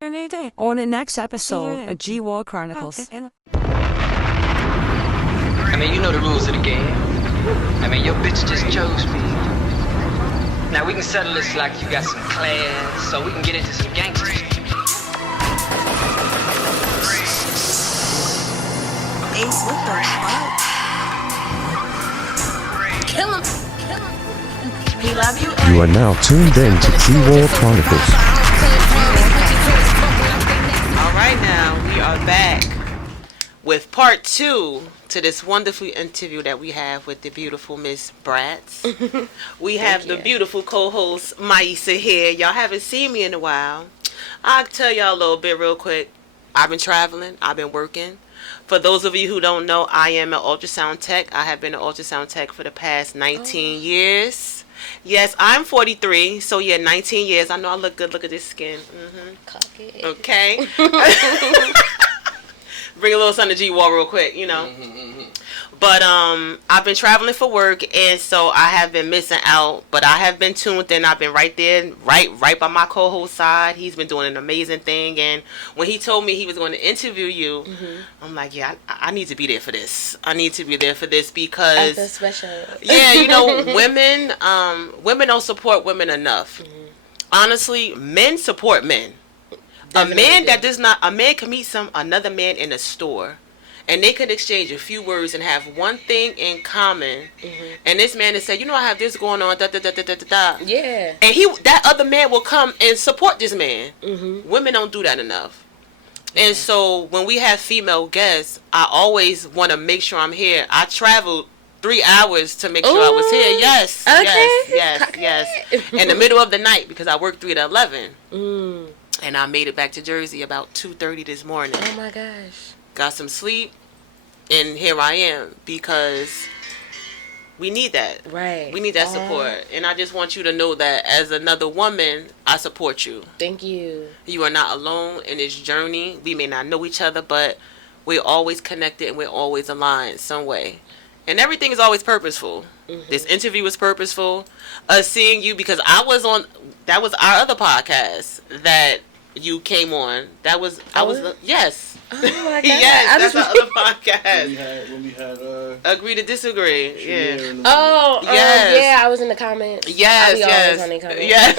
On the next episode of G War Chronicles. I mean, you know the rules of the game. I mean, your bitch just chose me. Now we can settle this like you got some class, so we can get into some gangster shit. Ace, what the fuck? Kill him. We love you. You are now tuned in to G War Chronicles. All right, now we are back with part 2 to this wonderful interview that we have with the beautiful Miss Bratz. We have the beautiful co-host Maisah here. Y'all haven't seen me in a while. I'll tell y'all a little bit real quick. I've been traveling. I've been working. For those of you who don't know, I am an ultrasound tech. I have been an ultrasound tech for the past 19 years. Yes, I'm 43, so yeah, 19 years. I know I look good. Look at this skin. Mm-hmm. Okay. Bring a little sun to G-Wall real quick, you know. But I've been traveling for work, and so I have been missing out. But I have been tuned in. I've been right there, right by my co-host side. He's been doing an amazing thing. And when he told me he was going to interview you, I'm like, yeah, I need to be there for this. I need to be there for this because that's special. Yeah, you know, women don't support women enough. Honestly, men support men. Definitely A man can meet another man in a store, and they could exchange a few words and have one thing in common. And this man has said, you know, I have this going on, da da da da da da. Yeah. And that other man will come and support this man. Women don't do that enough. And so when we have female guests, I always want to make sure I'm here. I traveled 3 hours to make sure I was here. Yes. Okay. Yes. In the middle of the night, because I work 3 to 11. And I made it back to Jersey about 2:30 this morning. Oh my gosh. Got some sleep, and here I am because we need that. Right. We need that support. And I just want you to know that as another woman, I support you. Thank you. You are not alone in this journey. We may not know each other, but we're always connected and we're always aligned some way. And everything is always purposeful. This interview was purposeful. Seeing you, because that was our other podcast that you came on. Yes. Oh my God. Yes, that's our other podcast. When we had Agree to Disagree. Yeah. Yeah, I was in the comments. Yes. I be always on their comments. Yes.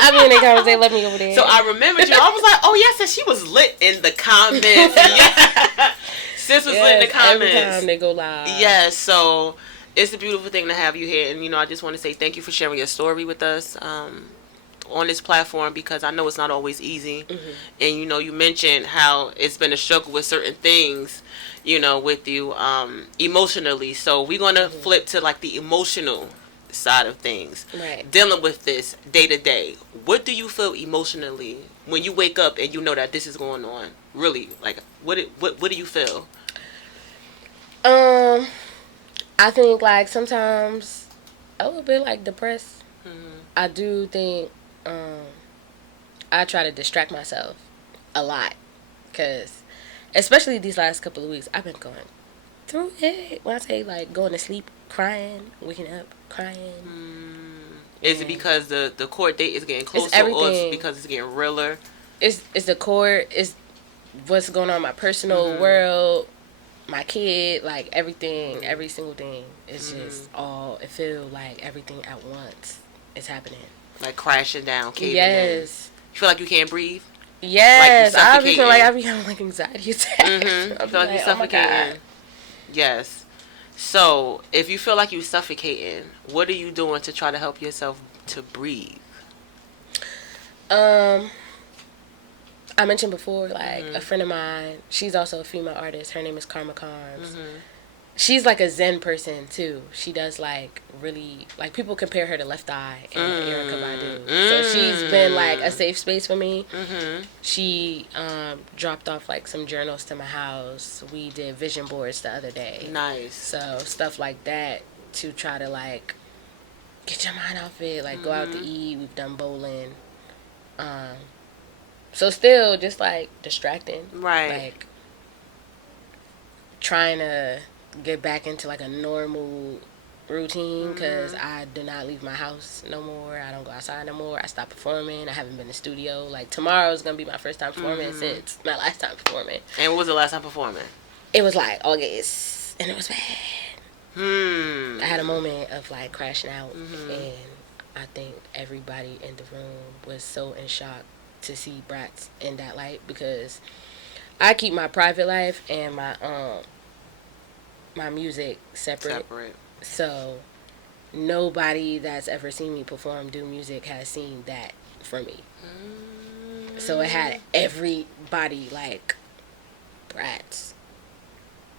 I be in their comments. They left me over there. So I remembered you. I was like, oh yes, and she was lit in the comments. Yeah. Sis was lit in the comments. Every time they go live. Yes. So it's a beautiful thing to have you here, and you know, I just want to say thank you for sharing your story with us. On this platform, because I know it's not always easy. And you know, you mentioned how it's been a struggle with certain things, you know, with you emotionally. So we're going to flip to like the emotional side of things. Right. Dealing with this day to day. What do you feel emotionally when you wake up and you know that this is going on? Really, like what do you feel? I think like sometimes a little bit like depressed. I do think I try to distract myself a lot, because especially these last couple of weeks I've been going through it. When I say like going to sleep crying, waking up crying. Is it because the court date is getting closer, or it's because it's getting realer? It's the court, it's what's going on in my personal world, my kid, like everything, every single thing. It's just all, it feels like everything at once is happening. Like crashing down, caving Yes. in. You feel like you can't breathe? Yes. Like I feel like I be having like anxiety attacks. I feel like you're oh suffocating. my God. Yes. So, if you feel like you're suffocating, what are you doing to try to help yourself to breathe? I mentioned before, like a friend of mine, she's also a female artist. Her name is Karma Carms. She's like a Zen person too. She does like really, like people compare her to Left Eye and Erykah Badu. So she's been like a safe space for me. She dropped off like some journals to my house. We did vision boards the other day. Nice. So stuff like that to try to like get your mind off it. Like go out to eat. We've done bowling. So still just like distracting. Right. Like trying to get back into like a normal routine because I do not leave my house no more. I don't go outside no more. I stopped performing. I haven't been to studio. Like, tomorrow is going to be my first time performing since my last time performing. And what was the last time performing? It was like August, and it was bad. I had a moment of like crashing out, and I think everybody in the room was so in shock to see Bratz in that light, because I keep my private life and my music separate. So nobody that's ever seen me perform, do music, has seen that from me. So it had everybody like, Bratz,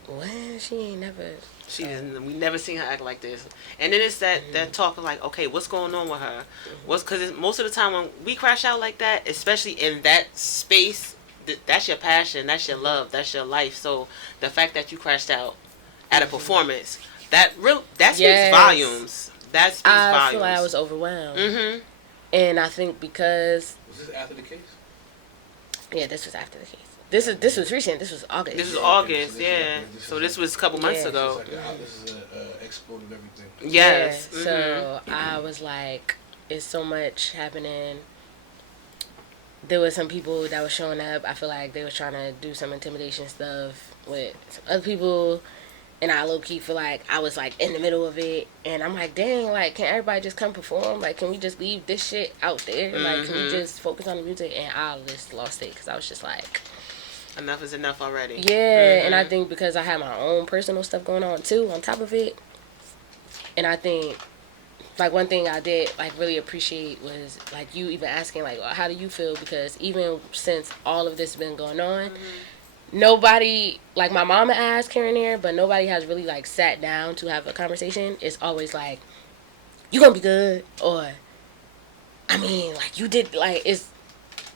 what? She ain't never. We never seen her act like this. And then it's that talk of like, okay, what's going on with her? Because most of the time when we crash out like that, especially in that space, that's your passion, that's your love, that's your life. So the fact that you crashed out at a performance, that speaks volumes. That speaks volumes. I feel like I was overwhelmed. And I think because... Was this after the case? Yeah, this was after the case. This was recent. This was August. This was August, yeah. So this was a couple months ago. This is exploded everything. Yes. Yeah, so I was like, it's so much happening. There was some people that was showing up. I feel like they was trying to do some intimidation stuff with some other people. And I low-key feel like I was like in the middle of it. And I'm like, dang, like, can everybody just come perform? Like, can we just leave this shit out there? Like, can we just focus on the music? And I just lost it because I was just like... Enough is enough already. Yeah, and I think because I had my own personal stuff going on too on top of it. And I think like one thing I did like really appreciate was like you even asking like, well, how do you feel? Because even since all of this has been going on, nobody, like my mama asked here and there, but nobody has really like sat down to have a conversation. It's always like, you gonna be good, or I mean like you did, like it's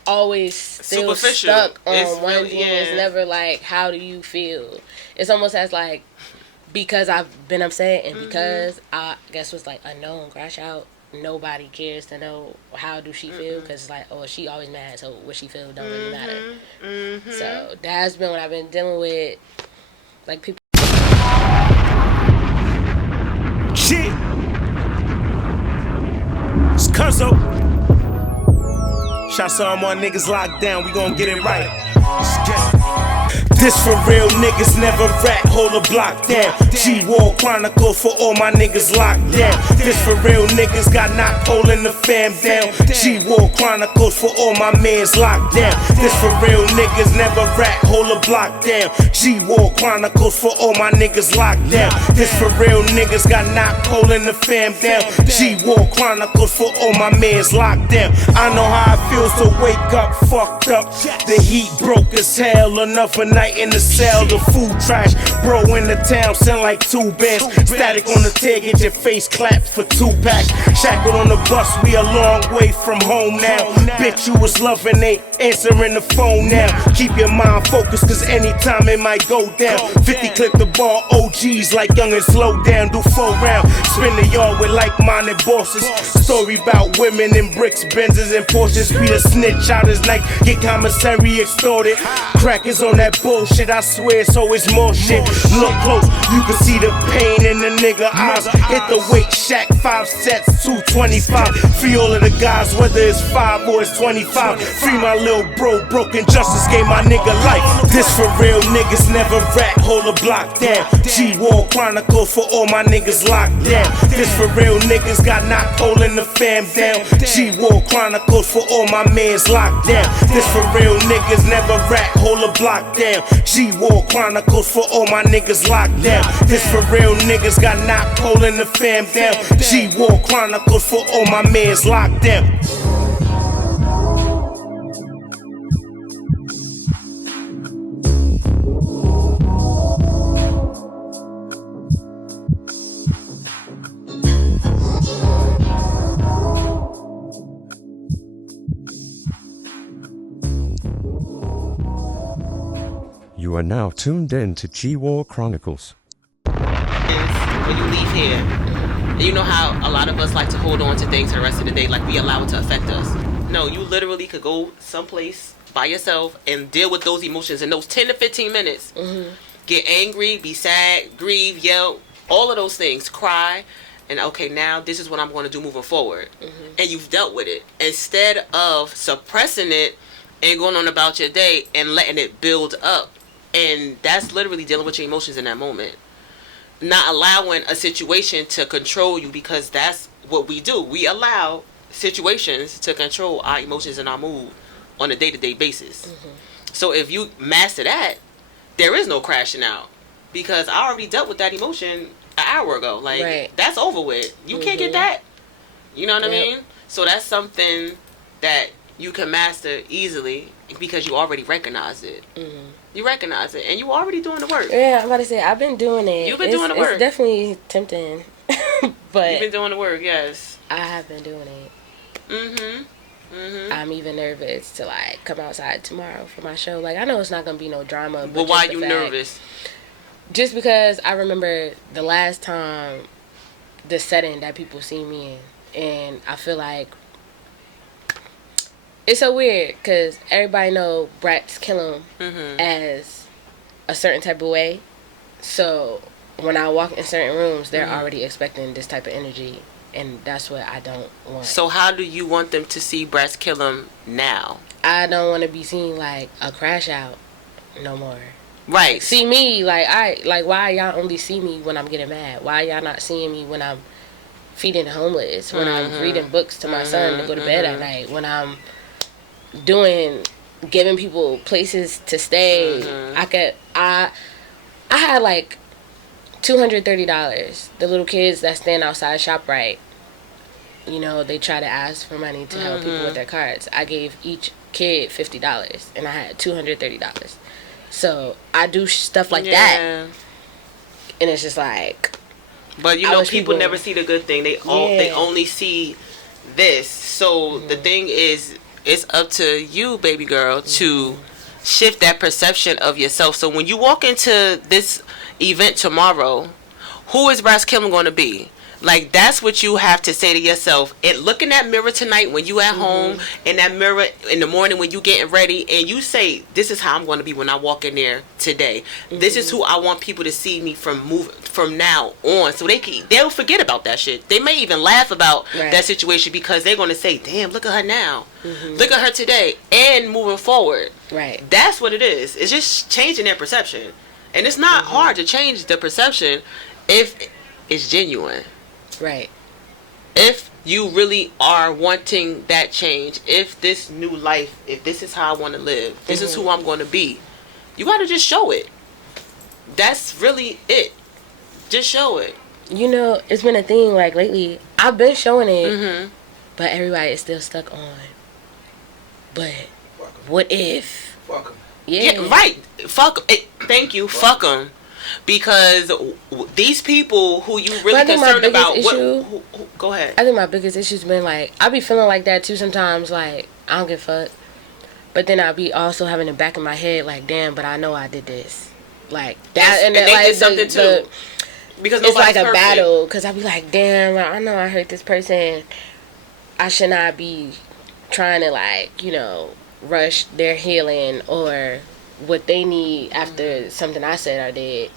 always still stuck on one thing. It's never like, how do you feel? It's almost as like, because I've been upset and because I guess was like a known crash out, nobody cares to know how do she feel, because it's like, oh, she always mad, so what she feel don't really matter. So that's been what I've been dealing with, like people. Shit, it's Cuzzo. Shots on my niggas locked down, we gon' get it right. Let's get it. This for real niggas, never rat, hold a block down. G-War Chronicles for all my niggas locked down. This for real niggas, got knocked holding the fam down. G-War Chronicles for all my mans locked down. This for real niggas, never rat, hold a block down. G-War Chronicles for all my niggas locked down. This for real niggas, got knocked holding the fam down. G-War Chronicles for all my mans locked down. I know how it feels to wake up fucked up. The heat broke as hell, another night in the cell, the food trash. Bro in the town, sound like 2 bands. Static on the tail, get your face clapped for 2 packs. Shackled on the bus, we a long way from home now. Bitch, you was loving, ain't answering the phone now. Keep your mind focused, cause anytime it might go down. 50 clip the ball, OGs like young and slow down. Do 4 rounds, spin the yard with like-minded bosses. Story about women in bricks, Benzes and Porsches. Be the snitch out his night, get commissary extorted. Crackers on that bullshit, I swear so it's more shit. Look close, you can see the pain in the nigga eyes. Hit the weight shack, 5 sets, 225. Free all of the guys, whether it's 5 or it's 25. Free my little bro, broken justice gave my nigga life. This for real niggas, never rat, hold a block down. G-War Chronicles for all my niggas locked down. This for real niggas, got knocked holding the fam down. G-War Chronicles for all my mans locked down. This for real niggas, never rat, hold a block down. G-War Chronicles for all my niggas locked down. This for real niggas, got knocked holding the fam down. G-War Chronicles for all my mans locked down. You are now tuned in to G-War Chronicles. When you leave here, and you know how a lot of us like to hold on to things for the rest of the day, like we allow it to affect us. No, you literally could go someplace by yourself and deal with those emotions in those 10 to 15 minutes. Get angry, be sad, grieve, yell, all of those things, cry, and okay, now this is what I'm going to do moving forward, and you've dealt with it instead of suppressing it and going on about your day and letting it build up. And that's literally dealing with your emotions in that moment, not allowing a situation to control you, because that's what we do. We allow situations to control our emotions and our mood on a day-to-day basis. So if you master that, there is no crashing out, because I already dealt with that emotion an hour ago. Like, that's over with. You can't get that. You know what I mean? So that's something that you can master easily because you already recognize it. You recognize it, and you already doing the work. Yeah, I'm about to say, I've been doing it. You've been doing the work. It's definitely tempting. But you've been doing the work, yes. I have been doing it. I'm even nervous to, like, come outside tomorrow for my show. Like, I know it's not going to be no drama. But well, why you nervous? Just because I remember the last time, the setting that people see me in. And I feel like it's so weird because everybody know BRATZKILLEM as a certain type of way. So when I walk in certain rooms, they're already expecting this type of energy. And that's what I don't want. So how do you want them to see BRATZKILLEM now? I don't want to be seen like a crash out no more. Right. See me, why y'all only see me when I'm getting mad? Why y'all not seeing me when I'm feeding the homeless, when I'm reading books to my son to go to bed at night, when I'm giving people places to stay? I had like $230. The little kids that stand outside ShopRite, you know, they try to ask for money to help people with their cards. I gave each kid $50, and I had $230. So I do stuff like that, and it's just like. But you know, people never see the good thing. They only see this. So the thing is, it's up to you, baby girl, to shift that perception of yourself. So when you walk into this event tomorrow, who is BRATZKILLEM going to be? Like, that's what you have to say to yourself. And look in that mirror tonight when you at home, in that mirror in the morning when you getting ready, and you say, this is how I'm going to be when I walk in there today. This is who I want people to see me from now on. So they'll forget about that shit. They may even laugh about that situation because they're going to say, damn, look at her now. Look at her today. And moving forward. Right. That's what it is. It's just changing their perception. And it's not hard to change the perception if it's genuine. Right. If you really are wanting that change, if this new life, if this is how I want to live, this is who I'm going to be, you got to just show it. That's really it. Just show it. You know, it's been a thing, like, lately. I've been showing it, but everybody is still stuck on. But what if? Fuck 'em. Yeah, right. Fuck it. Thank you. Fuck them. Because these people who you really concerned about, go ahead. I think my biggest issue's been, like, I be feeling like that too sometimes, like, I don't give a fuck. But then I be also having the back of my head, like, damn, but I know I did this. Like, that, and then, they like, did something too. Because it's like perfect. a battle, because I be like, damn, I know I hurt this person. I should not be trying to, like, you know, rush their healing or what they need after something I said or did.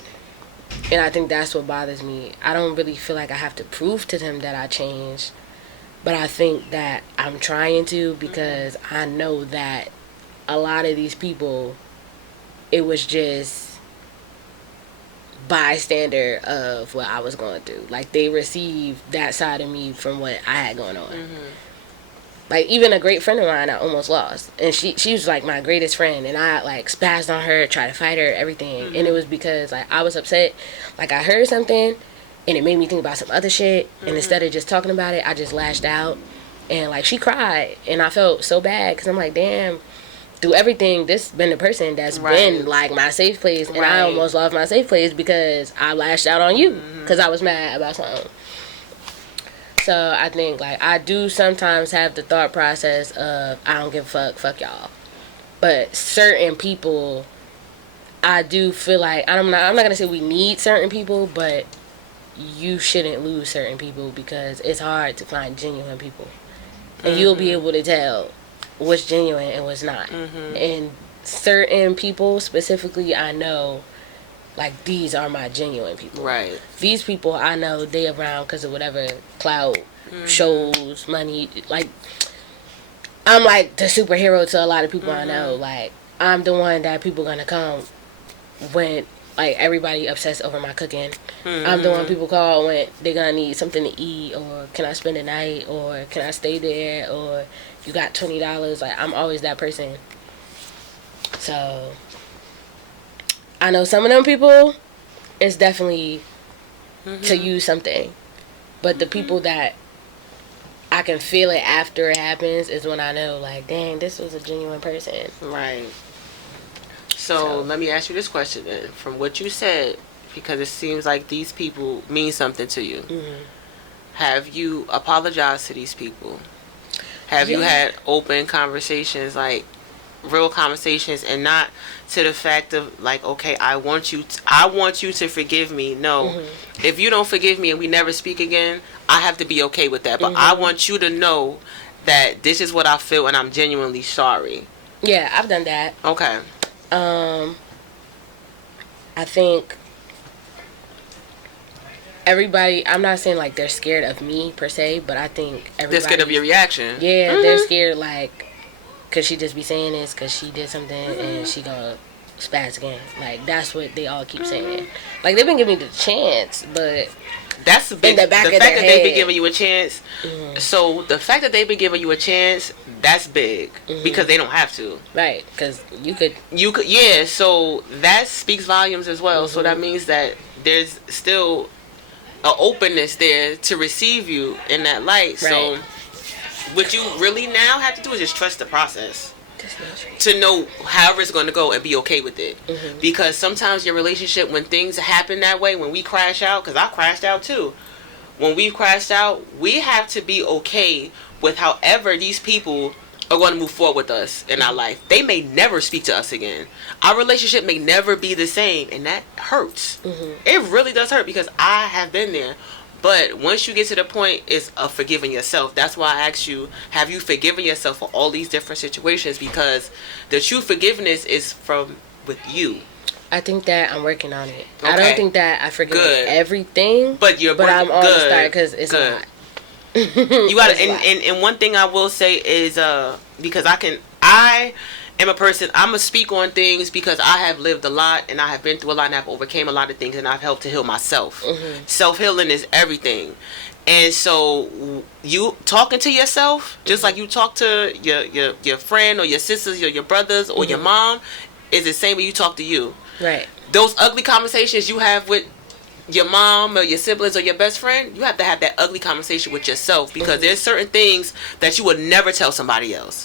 And I think that's what bothers me. I don't really feel like I have to prove to them that I changed, but I think that I'm trying to, because I know that a lot of these people, it was just bystander of what I was going through. Like, they received that side of me from what I had going on. Like, even a great friend of mine I almost lost. And she was, like, my greatest friend. And I, like, spazzed on her, tried to fight her, everything. And it was because, like, I was upset. Like, I heard something, and it made me think about some other shit. And instead of just talking about it, I just lashed out. And, like, she cried. And I felt so bad because I'm like, damn, through everything, this been the person that's been, like, my safe place. And I almost lost my safe place because I lashed out on you because I was mad about something. So I think, like, I do sometimes have the thought process of, I don't give a fuck y'all. But certain people, I do feel like, I'm not gonna say we need certain people, but you shouldn't lose certain people because it's hard to find genuine people. And you'll be able to tell what's genuine and what's not. And certain people, specifically, I know like, these are my genuine people. Right. These people, I know they around because of whatever clout, shows, money. Like, I'm like the superhero to a lot of people I know. Like, I'm the one that people gonna come when, like, everybody obsessed over my cooking. I'm the one people call when they gonna need something to eat, or can I spend the night, or can I stay there, or you got $20. Like, I'm always that person. So I know some of them people, it's definitely to use something, but the people that I can feel it after it happens is when I know, like, dang, this was a genuine person. Right. So let me ask you this question then. From what you said, because it seems like these people mean something to you, have you apologized to these people? Have you had open conversations, like real conversations, and not to the fact of, like, okay, I want you to forgive me. No. If you don't forgive me and we never speak again, I have to be okay with that. But I want you to know that this is what I feel and I'm genuinely sorry. Yeah, I've done that. Okay. I think everybody, I'm not saying like they're scared of me per se, but I think everybody, They're scared of your reaction. Yeah, they're scared, like, cause she just be saying this cause she did something and she gonna spaz again. Like, that's what they all keep saying. Like, they've been giving me the chance, but that's been in the back the of fact their that they've been head. giving you a chance. So the fact that they've been giving you a chance, that's big, because they don't have to. Right, cause you could, yeah. So that speaks volumes as well. So that means that there's still an openness there to receive you in that light. So what you really now have to do is just trust the process. To know however it's going to go and be okay with it. Because sometimes your relationship, when things happen that way, when we crash out, because I crashed out too, when we've crashed out, we have to be okay with however these people are going to move forward with us in our life. They may never speak to us again. Our relationship may never be the same, and that hurts. It really does hurt, because I have been there. But once you get to the point is of forgiving yourself, that's why I asked you, have you forgiven yourself for all these different situations? Because the true forgiveness is from with you. I think that I'm working on it. Okay. I don't think that I forgive everything, but I'm on the start, because it's a lot. You gotta, and one thing I will say is, because I am a person, I'm gonna speak on things because I have lived a lot and I have been through a lot and I've overcame a lot of things and I've helped to heal myself. Self-healing is everything. And so you talking to yourself, just like you talk to your friend or your sisters or your brothers or your mom, is the same way you talk to you. Right. Those ugly conversations you have with your mom or your siblings or your best friend, you have to have that ugly conversation with yourself, because there's certain things that you would never tell somebody else.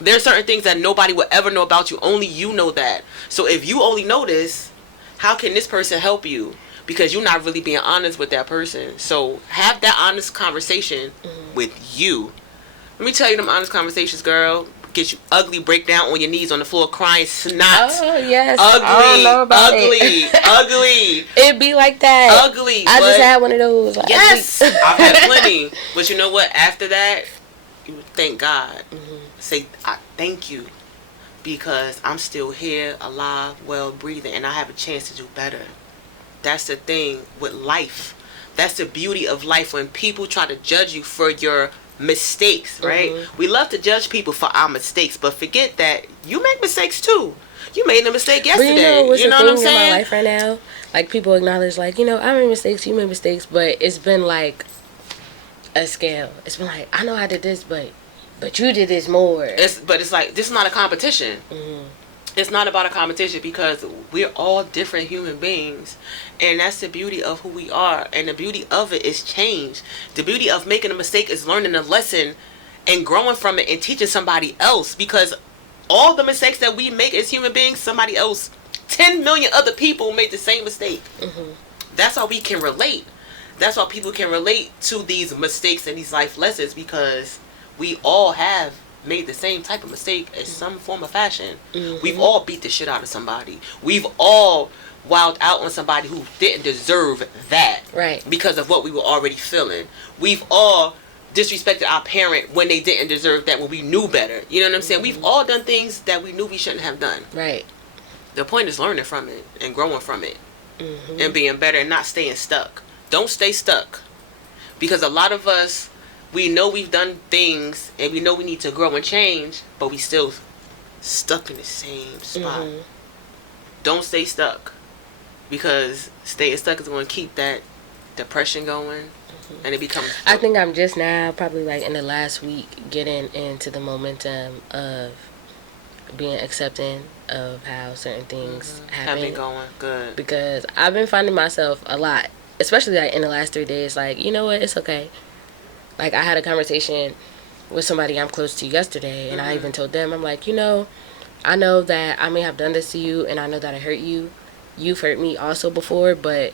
There's certain things that nobody will ever know about you. Only you know that. So if you only know this, how can this person help you? Because you're not really being honest with that person. So have that honest conversation with you. Let me tell you them honest conversations, girl. Get you ugly, break down on your knees on the floor crying snot. Oh, yes. Ugly, I don't know about ugly. It'd be like that. Ugly. I just had one of those. Like, yes. I've had plenty. But you know what? After that, you thank God. Say, I thank you, because I'm still here, alive, well, breathing, and I have a chance to do better. That's the thing with life. That's the beauty of life, when people try to judge you for your mistakes, right? We love to judge people for our mistakes, but forget that you make mistakes too. You made a mistake yesterday. But you know what I'm saying? In my life right now, like, people acknowledge, like, I made mistakes, you made mistakes, but it's been like a scale. It's been like, I know I did this, but you did this more. But it's like, this is not a competition. It's not about a competition, because we're all different human beings, and that's the beauty of who we are. And the beauty of it is change. The beauty of making a mistake is learning a lesson and growing from it and teaching somebody else, because all the mistakes that we make as human beings, somebody else, 10 million other people made the same mistake. That's how we can relate. That's why people can relate to these mistakes and these life lessons, because we all have made the same type of mistake in some form of fashion. We've all beat the shit out of somebody. We've all wilded out on somebody who didn't deserve that, right? Because of what we were already feeling. We've all disrespected our parent when they didn't deserve that, when we knew better. You know what I'm saying? We've all done things that we knew we shouldn't have done. Right. The point is learning from it and growing from it. and being better and not staying stuck. Don't stay stuck. Because a lot of us, we know we've done things and we know we need to grow and change, but we still stuck in the same spot. Don't stay stuck. Because staying stuck is going to keep that depression going. And it becomes... I think I'm just now, probably like in the last week, getting into the momentum of being accepting of how certain things happen. Have been going good. Because I've been finding myself a lot, especially like in the last 3 days, like, you know what, it's okay. Like, I had a conversation with somebody I'm close to yesterday, and I even told them, I'm like, you know, I know that I may have done this to you, and I know that I hurt you. You've hurt me also before, but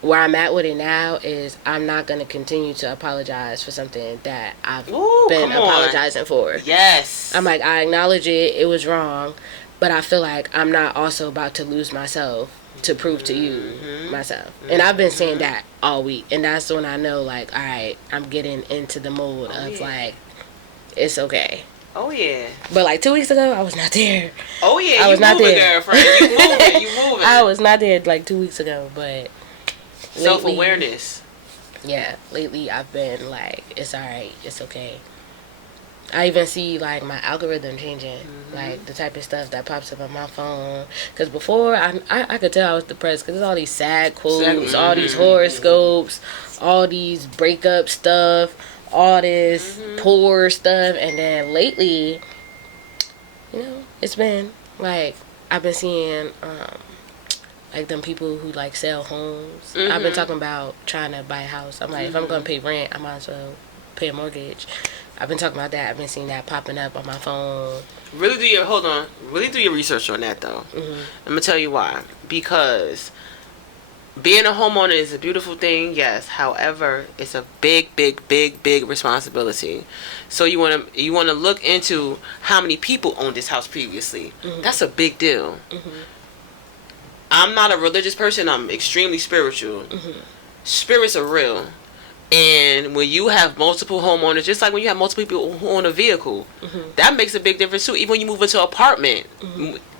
where I'm at with it now is I'm not going to continue to apologize for something that I've been apologizing for. Yes. I'm like, I acknowledge it. It was wrong. But I feel like I'm not also about to lose myself to prove to you myself. And I've been saying that all week. And that's when I know, like, all right, I'm getting into the mode of, like, it's okay. Oh, yeah. But, like, 2 weeks ago, I was not there. Oh, yeah. I was not there. Girlfriend. You moving. I was not there, like, 2 weeks ago. But self-awareness. Yeah. Lately, I've been, like, it's all right. It's okay. I even see, like, my algorithm changing. Like, the type of stuff that pops up on my phone. Because before, I could tell I was depressed. Because there's all these sad quotes, all these horoscopes, all these breakup stuff, all this poor stuff. And then lately, you know, it's been, like, I've been seeing, like, them people who, like, sell homes. I've been talking about trying to buy a house. I'm like, if I'm going to pay rent, I might as well pay a mortgage. I've been talking about that. I've been seeing that popping up on my phone. Really do your research on that, though. I'm gonna tell you why. Because being a homeowner is a beautiful thing, yes. However, it's a big responsibility. So you wanna look into how many people owned this house previously. That's a big deal. I'm not a religious person. I'm extremely spiritual. Spirits are real. And when you have multiple homeowners, just like when you have multiple people who own a vehicle, that makes a big difference too. Even when you move into an apartment,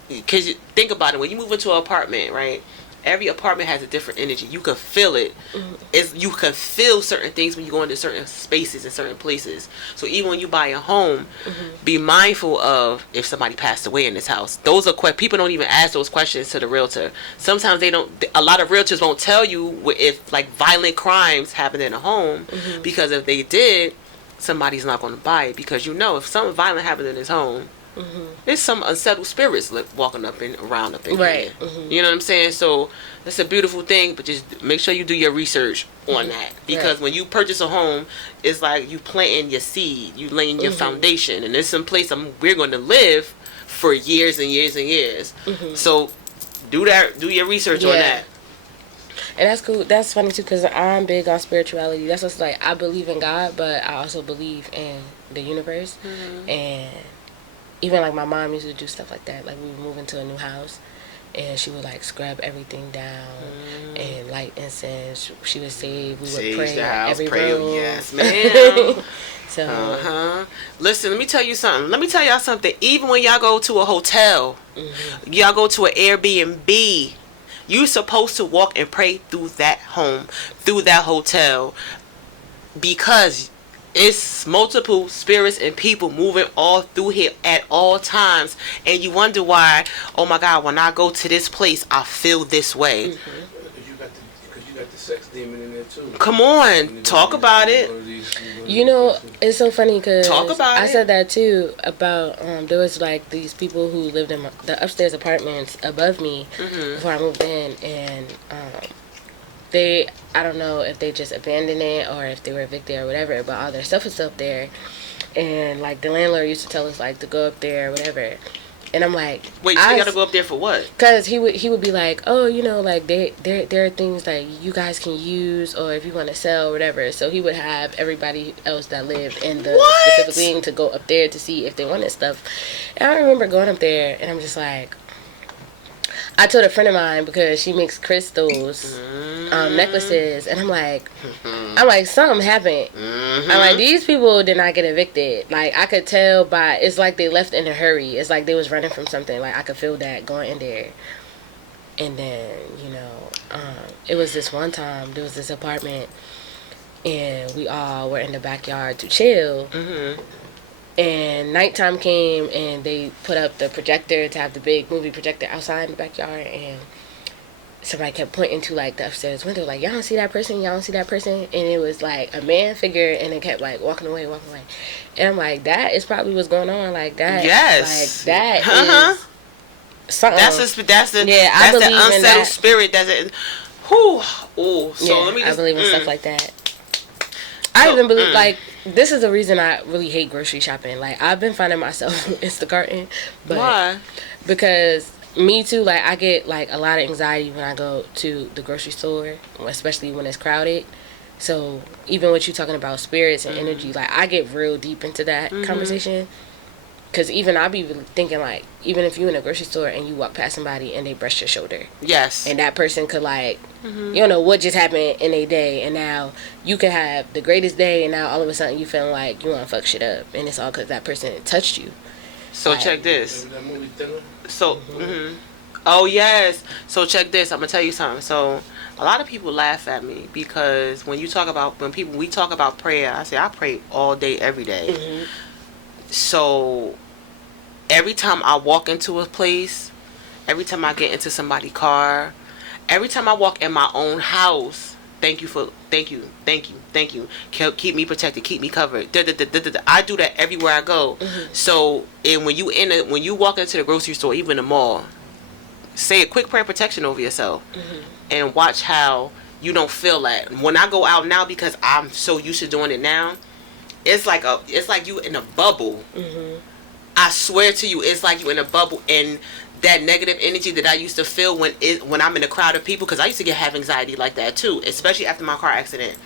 because think about it, when you move into an apartment, right? Every apartment has a different energy. You can feel it. You can feel certain things when you go into certain spaces and certain places. So even when you buy a home, be mindful of if somebody passed away in this house. Those are people don't even ask those questions to the realtor. Sometimes they don't. A lot of realtors won't tell you if like violent crimes happen in a home, because if they did, somebody's not going to buy it, because you know if something violent happened in his home, there's some unsettled spirits walking up and around up in here. You know what I'm saying? So it's a beautiful thing, but just make sure you do your research on that, because when you purchase a home, it's like you planting your seed, you laying your foundation, and there's some place we're going to live for years and years and years. So do your research on that. And that's cool. That's funny too, because I'm big on spirituality. That's what's like, I believe in God, but I also believe in the universe. And even like my mom used to do stuff like that. Like we would move into a new house, and she would like scrub everything down and light incense. She would save. We would pray the house, every pray. room. Yes, ma'am. So listen, let me tell you something. Let me tell y'all something. Even when y'all go to a hotel, y'all go to an Airbnb, you supposed to walk and pray through that home, through that hotel, because it's multiple spirits and people moving all through here at all times, and you wonder why. Oh my God! When I go to this place, I feel this way. Because you got the sex demon in there too. Come on, talk about it. you know, it's so funny because Talk about I it. said that too about there was like these people who lived in the upstairs apartments above me before I moved in, and I don't know if they just abandoned it or if they were evicted or whatever, but all their stuff is still up there. And like the landlord used to tell us like to go up there or whatever. And I'm like, wait, so you gotta go up there for what? Cause he would be like, oh, you know, like there are things that you guys can use, or if you want to sell or whatever. So he would have everybody else that lived in the specific wing to go up there to see if they wanted stuff. And I remember going up there, and I'm just like, I told a friend of mine because she makes crystals necklaces, and I'm like something happened. I'm like, these people did not get evicted. Like I could tell by, it's like they left in a hurry. It's like they was running from something. Like I could feel that going in there. And then, you know, it was this one time, there was this apartment, and we all were in the backyard to chill. And nighttime came, and they put up the projector to have the big movie projector outside in the backyard, and somebody kept pointing to, like, the upstairs window, like, y'all don't see that person, y'all don't see that person. And it was, like, a man figure, and it kept, like, walking away. And I'm like, that is probably what's going on. Like, that. Yes. Like, that is something. That's the I believe unsettled in that. spirit. That's it. Whew. Ooh. So let me just. I believe in stuff like that. I even believe, like, this is the reason I really hate grocery shopping. Like, I've been finding myself Instacarting. But why? Because me too, like, I get, like, a lot of anxiety when I go to the grocery store, especially when it's crowded. So even what you talking about, spirits and energy, like, I get real deep into that conversation. Because even I'll be thinking, like, even if you're in a grocery store and you walk past somebody and they brush your shoulder. Yes. And that person could, like, you don't know what just happened in a day. And now you could have the greatest day, and now all of a sudden you feeling like you want to fuck shit up. And it's all because that person touched you. So like, check this. Remember that movie Thinner? So, oh, yes. So check this. I'm going to tell you something. So a lot of people laugh at me because when we talk about prayer, I say I pray all day, every day. So every time I walk into a place, every time I get into somebody's car, every time I walk in my own house, thank you. Keep me protected, keep me covered. I do that everywhere I go. So, and when you walk into the grocery store, even the mall, say a quick prayer of protection over yourself, and watch how you don't feel that. When I go out now, because I'm so used to doing it now, it's like you in a bubble. I swear to you, it's like you in a bubble, and that negative energy that I used to feel when I'm in a crowd of people, because I used to have anxiety like that too, especially after my car accident.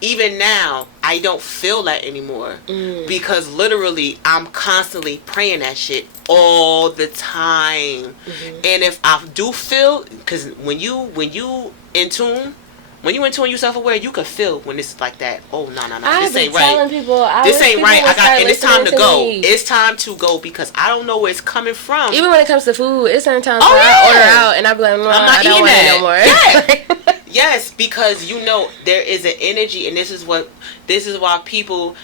Even now, I don't feel that anymore because literally I'm constantly praying that shit all the time. And if I do feel, because when you in tune. When you in tune, you self-aware, you can feel when it's like that. Oh, no, this ain't right. This ain't right. And it's time to go. It's time to go because I don't know where it's coming from. Even when it comes to food, it's certain times where I order out and I be like, no, I'm not I don't want it no more. Yeah. Yes, because you know there is an energy, and this is why people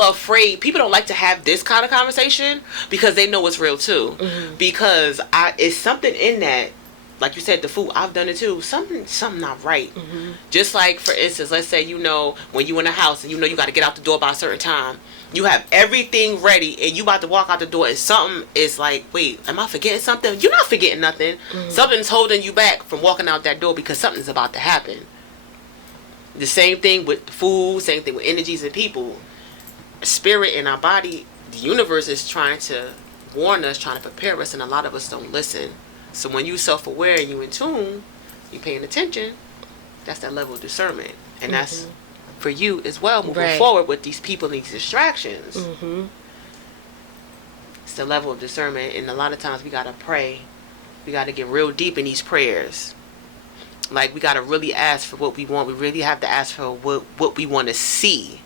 are afraid. People don't like to have this kind of conversation because they know it's real too. Because it's something in that. Like you said, the food, I've done it too. Something not right. Just like, for instance, let's say, when you in a house and you got to get out the door by a certain time. You have everything ready and you about to walk out the door and something is like, wait, am I forgetting something? You're not forgetting nothing. Something's holding you back from walking out that door because something's about to happen. The same thing with food, same thing with energies and people. Spirit in our body, the universe is trying to warn us, trying to prepare us, and a lot of us don't listen. So when you self-aware and you in tune, you paying attention, that's that level of discernment. And that's for you as well, moving forward with these people and these distractions. It's the level of discernment. And a lot of times we got to pray. We got to get real deep in these prayers. Like, we got to really ask for what we want. We really have to ask for what we want to see.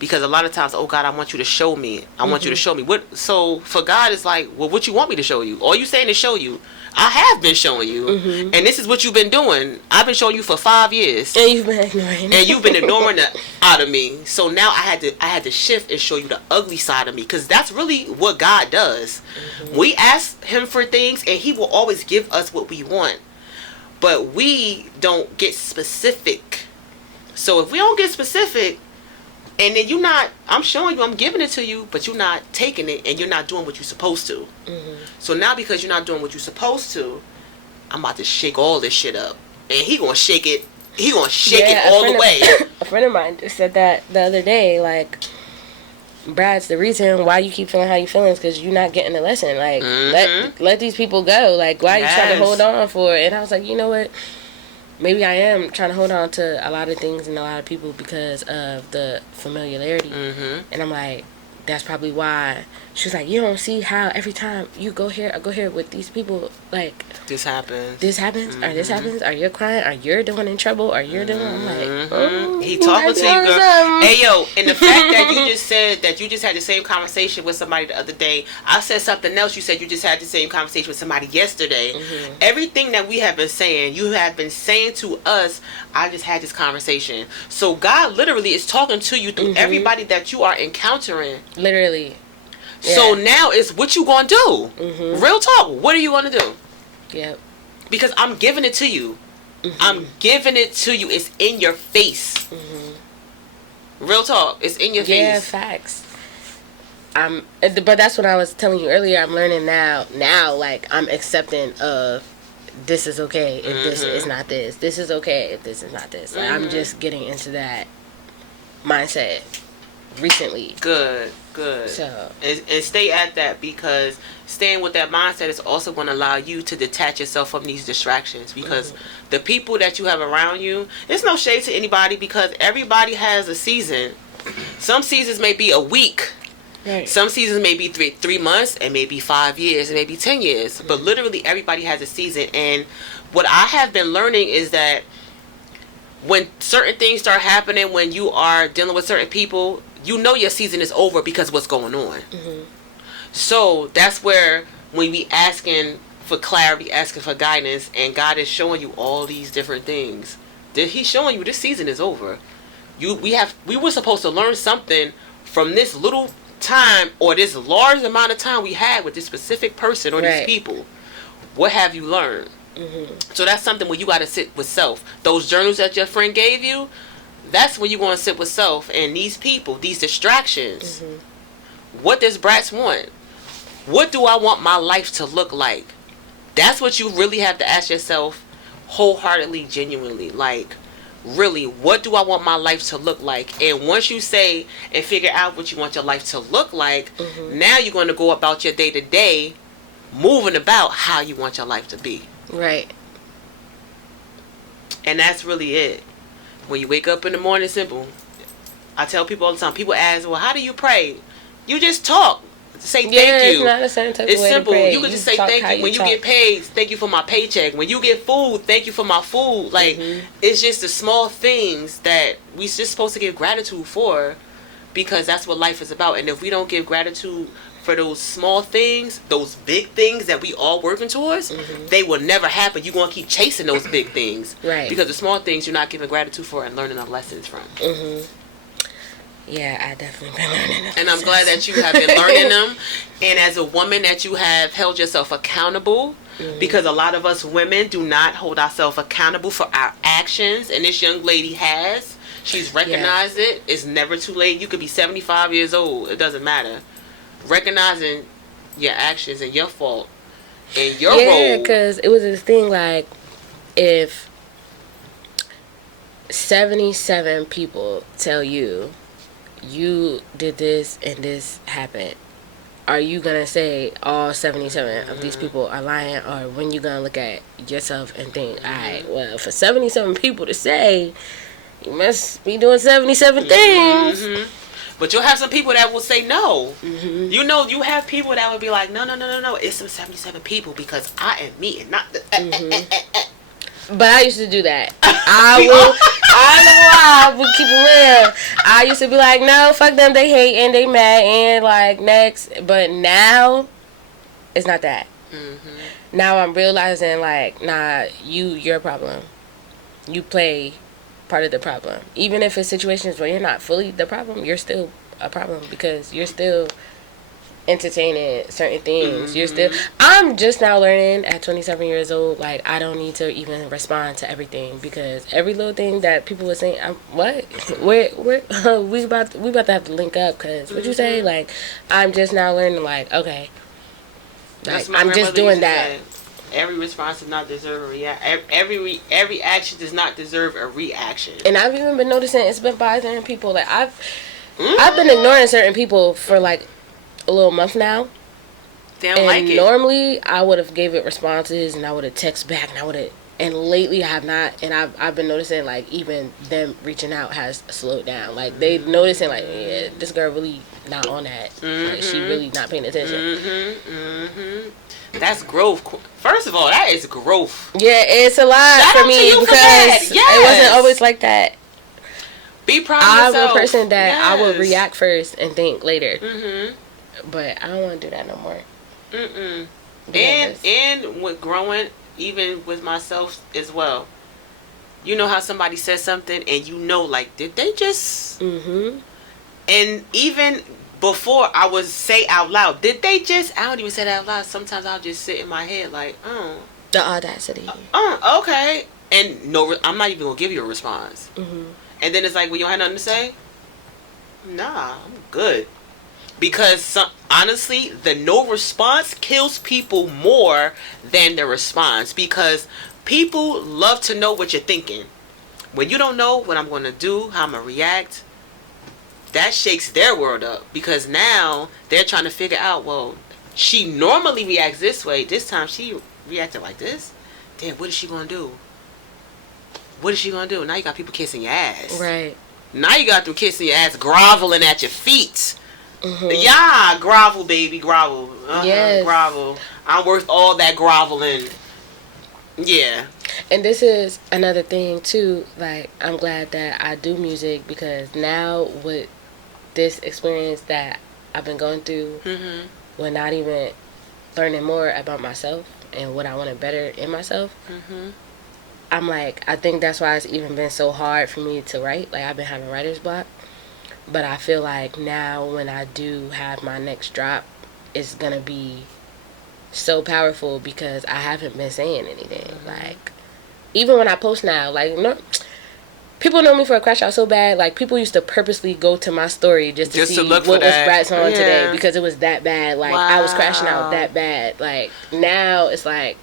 Because a lot of times, oh God, I want you to show me. I want you to show me. So for God, it's like, well, what you want me to show you? All you saying is show you. I have been showing you. And this is what you've been doing. I've been showing you for 5 years. And you've been ignoring. And you've been ignoring it out of me. So now I had to shift and show you the ugly side of me. Because that's really what God does. We ask him for things and he will always give us what we want. But we don't get specific. So if we don't get specific, and then I'm showing you, I'm giving it to you, but you're not taking it and you're not doing what you're supposed to. So now because you're not doing what you're supposed to, I'm about to shake all this shit up. And he gonna shake it. He gonna shake it all the way. A friend of mine just said that the other day, like, Bratz, the reason why you keep feeling how you feeling is because you're not getting the lesson. Like, let these people go. Like, why are you trying to hold on for it? And I was like, you know what? Maybe I am trying to hold on to a lot of things and a lot of people because of the familiarity. And I'm like, that's probably why she was like, you don't see how every time you go here, I go here with these people, like This happens. or this happens, or you're crying, or you're the one in trouble, or you're the one. I'm like, oh, He talking to you, girl. something. Hey, yo, and the fact that you just said that you just had the same conversation with somebody the other day, I said something else. You said you just had the same conversation with somebody yesterday. Everything that we have been saying, you have been saying to us, I just had this conversation. So God literally is talking to you through everybody that you are encountering. Literally. So now it's what you gonna do. Real talk. What are you gonna do? Yep. Because I'm giving it to you. I'm giving it to you. It's in your face. Real talk. It's in your Yeah, face. facts. But that's what I was telling you earlier. I'm learning now. Now, like, I'm accepting of this is okay if this is not this. This is okay if this is not this. Like, I'm just getting into that mindset recently. Good. So And stay at that, because staying with that mindset is also going to allow you to detach yourself from these distractions, because the people that you have around you, it's no shade to anybody, because everybody has a season. Some seasons may be a week. right. Some seasons may be three months, and maybe 5 years, and maybe 10 years. But literally everybody has a season. And what I have been learning is that when certain things start happening, when you are dealing with certain people, you know your season is over because of what's going on. So that's where when we asking for clarity, asking for guidance, and God is showing you all these different things, that He's showing you this season is over. We were supposed to learn something from this little time, or this large amount of time we had with this specific person or these people. What have you learned? So that's something where you got to sit with self. Those journals that your friend gave you, that's when you're going to sit with self. And these people, these distractions, what does Bratz want? What do I want my life to look like? That's what you really have to ask yourself wholeheartedly, genuinely. Like, really, what do I want my life to look like? And once you say and figure out what you want your life to look like, now you're going to go about your day-to-day moving about how you want your life to be. Right. And that's really it. When you wake up in the morning, simple. I tell people all the time, people ask, well, how do you pray? You just talk. Say thank you. It's not a certain type It's of way simple. to pray. You can just say thank you. When you get paid, thank you for my paycheck. When you get food, thank you for my food. Like, it's just the small things that we just supposed to give gratitude for, because that's what life is about. And if we don't give gratitude for those small things, those big things that we all working towards, they will never happen. You're going to keep chasing those big things. Right. Because the small things you're not giving gratitude for and learning the lessons from. Yeah, I definitely been learning them. And I'm glad that you have been learning them. And as a woman, that you have held yourself accountable. Because a lot of us women do not hold ourselves accountable for our actions. And this young lady has. She's recognized it. It's never too late. You could be 75 years old. It doesn't matter. Recognizing your actions and your fault and your role. Yeah, because it was this thing like, if 77 people tell you you did this and this happened, are you gonna say all 77 of these people are lying? Or when you gonna look at yourself and think, alright, well, for 77 people to say, you must be doing 77 things. But you'll have some people that will say no. You know, you have people that will be like, no. It's some 77 people because I am me and not the... But I used to do that. I will keep it real. I used to be like, no, fuck them, they hate and they mad and like next. But now, it's not that. Now I'm realizing like, nah, you're a problem. You play part of the problem. Even if it's situations where you're not fully the problem, you're still a problem, because you're still entertaining certain things. You're still... I'm just now learning at 27 years old, like, I don't need to even respond to everything, because every little thing that people were saying, we about to have to link up, because what you say, like, I'm just now learning, like, okay, like, I'm just doing that. Every response does not deserve a reaction. Every action does not deserve a reaction. And I've even been noticing it's been bothering people. Like, I've been ignoring certain people for like a little month now. They don't like it. Normally, I would have gave it responses and I would have texted back and I would have And lately I have not, and I've been noticing like even them reaching out has slowed down. Like they noticing like, yeah, this girl really not on that. Like she really not paying attention. That's growth. First of all, that is growth. Yeah, it's a lot Shout for out to me you for because that. Yes. it wasn't always like that. Be proud of I'm yourself. a person that I would Yes. react first and think later. But I don't want to do that no more. And with growing, even with myself as well. You know how somebody says something and you know, like, did they just... And even before I would say out loud, did they just... I don't even say that out loud. Sometimes I'll just sit in my head like, The audacity. Okay. And no, I'm not even going to give you a response. And then it's like, well, you don't have nothing to say? Nah, I'm good. Because honestly, the no response kills people more than the response. Because people love to know what you're thinking. When you don't know what I'm going to do, how I'm going to react, that shakes their world up. Because now they're trying to figure out, well, she normally reacts this way. This time she reacted like this. Damn, what is she going to do? What is she going to do? Now you got people kissing your ass. Right. Now you got them kissing your ass, groveling at your feet. Yeah, grovel, baby, grovel. Yes. Grovel. I'm worth all that groveling. Yeah. And this is another thing too, like I'm glad that I do music because now with this experience that I've been going through, when not even learning more about myself and what I want to better in myself, I'm like, I think that's why it's even been so hard for me to write. Like I've been having writer's block, but I feel like now when I do have my next drop, it's gonna be so powerful because I haven't been saying anything. Like even when I post now, like no, people know me for a crash out so bad. Like people used to purposely go to my story just to see look what for was that. Bratz on Yeah. today because it was that bad. Like I was crashing out that bad. Like now it's like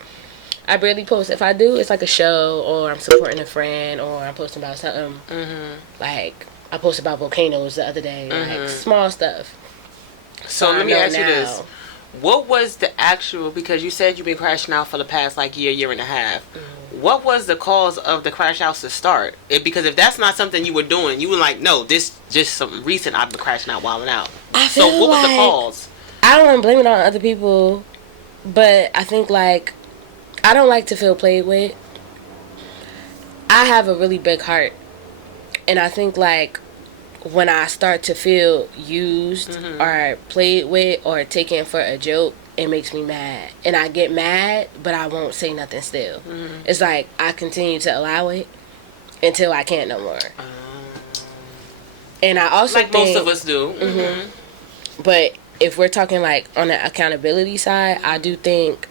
I barely post. If I do, it's like a show or I'm supporting a friend or I'm posting about something. Like I posted about volcanoes the other day. Like small stuff. So let me ask you this. What was the actual, because you said you've been crashing out for the past like year and a half. What was the cause of the crash outs to start? Because if that's not something you were doing, you were like, no, this just something recent I've been crashing out, wilding out. So what was the cause? I don't want to blame it on other people, but I think like I don't like to feel played with. I have a really big heart, and I think like when I start to feel used or played with or taken for a joke, it makes me mad. And I get mad, but I won't say nothing still. It's like I continue to allow it until I can't no more. And I also like think, most of us do. but if we're talking like on the accountability side, I do think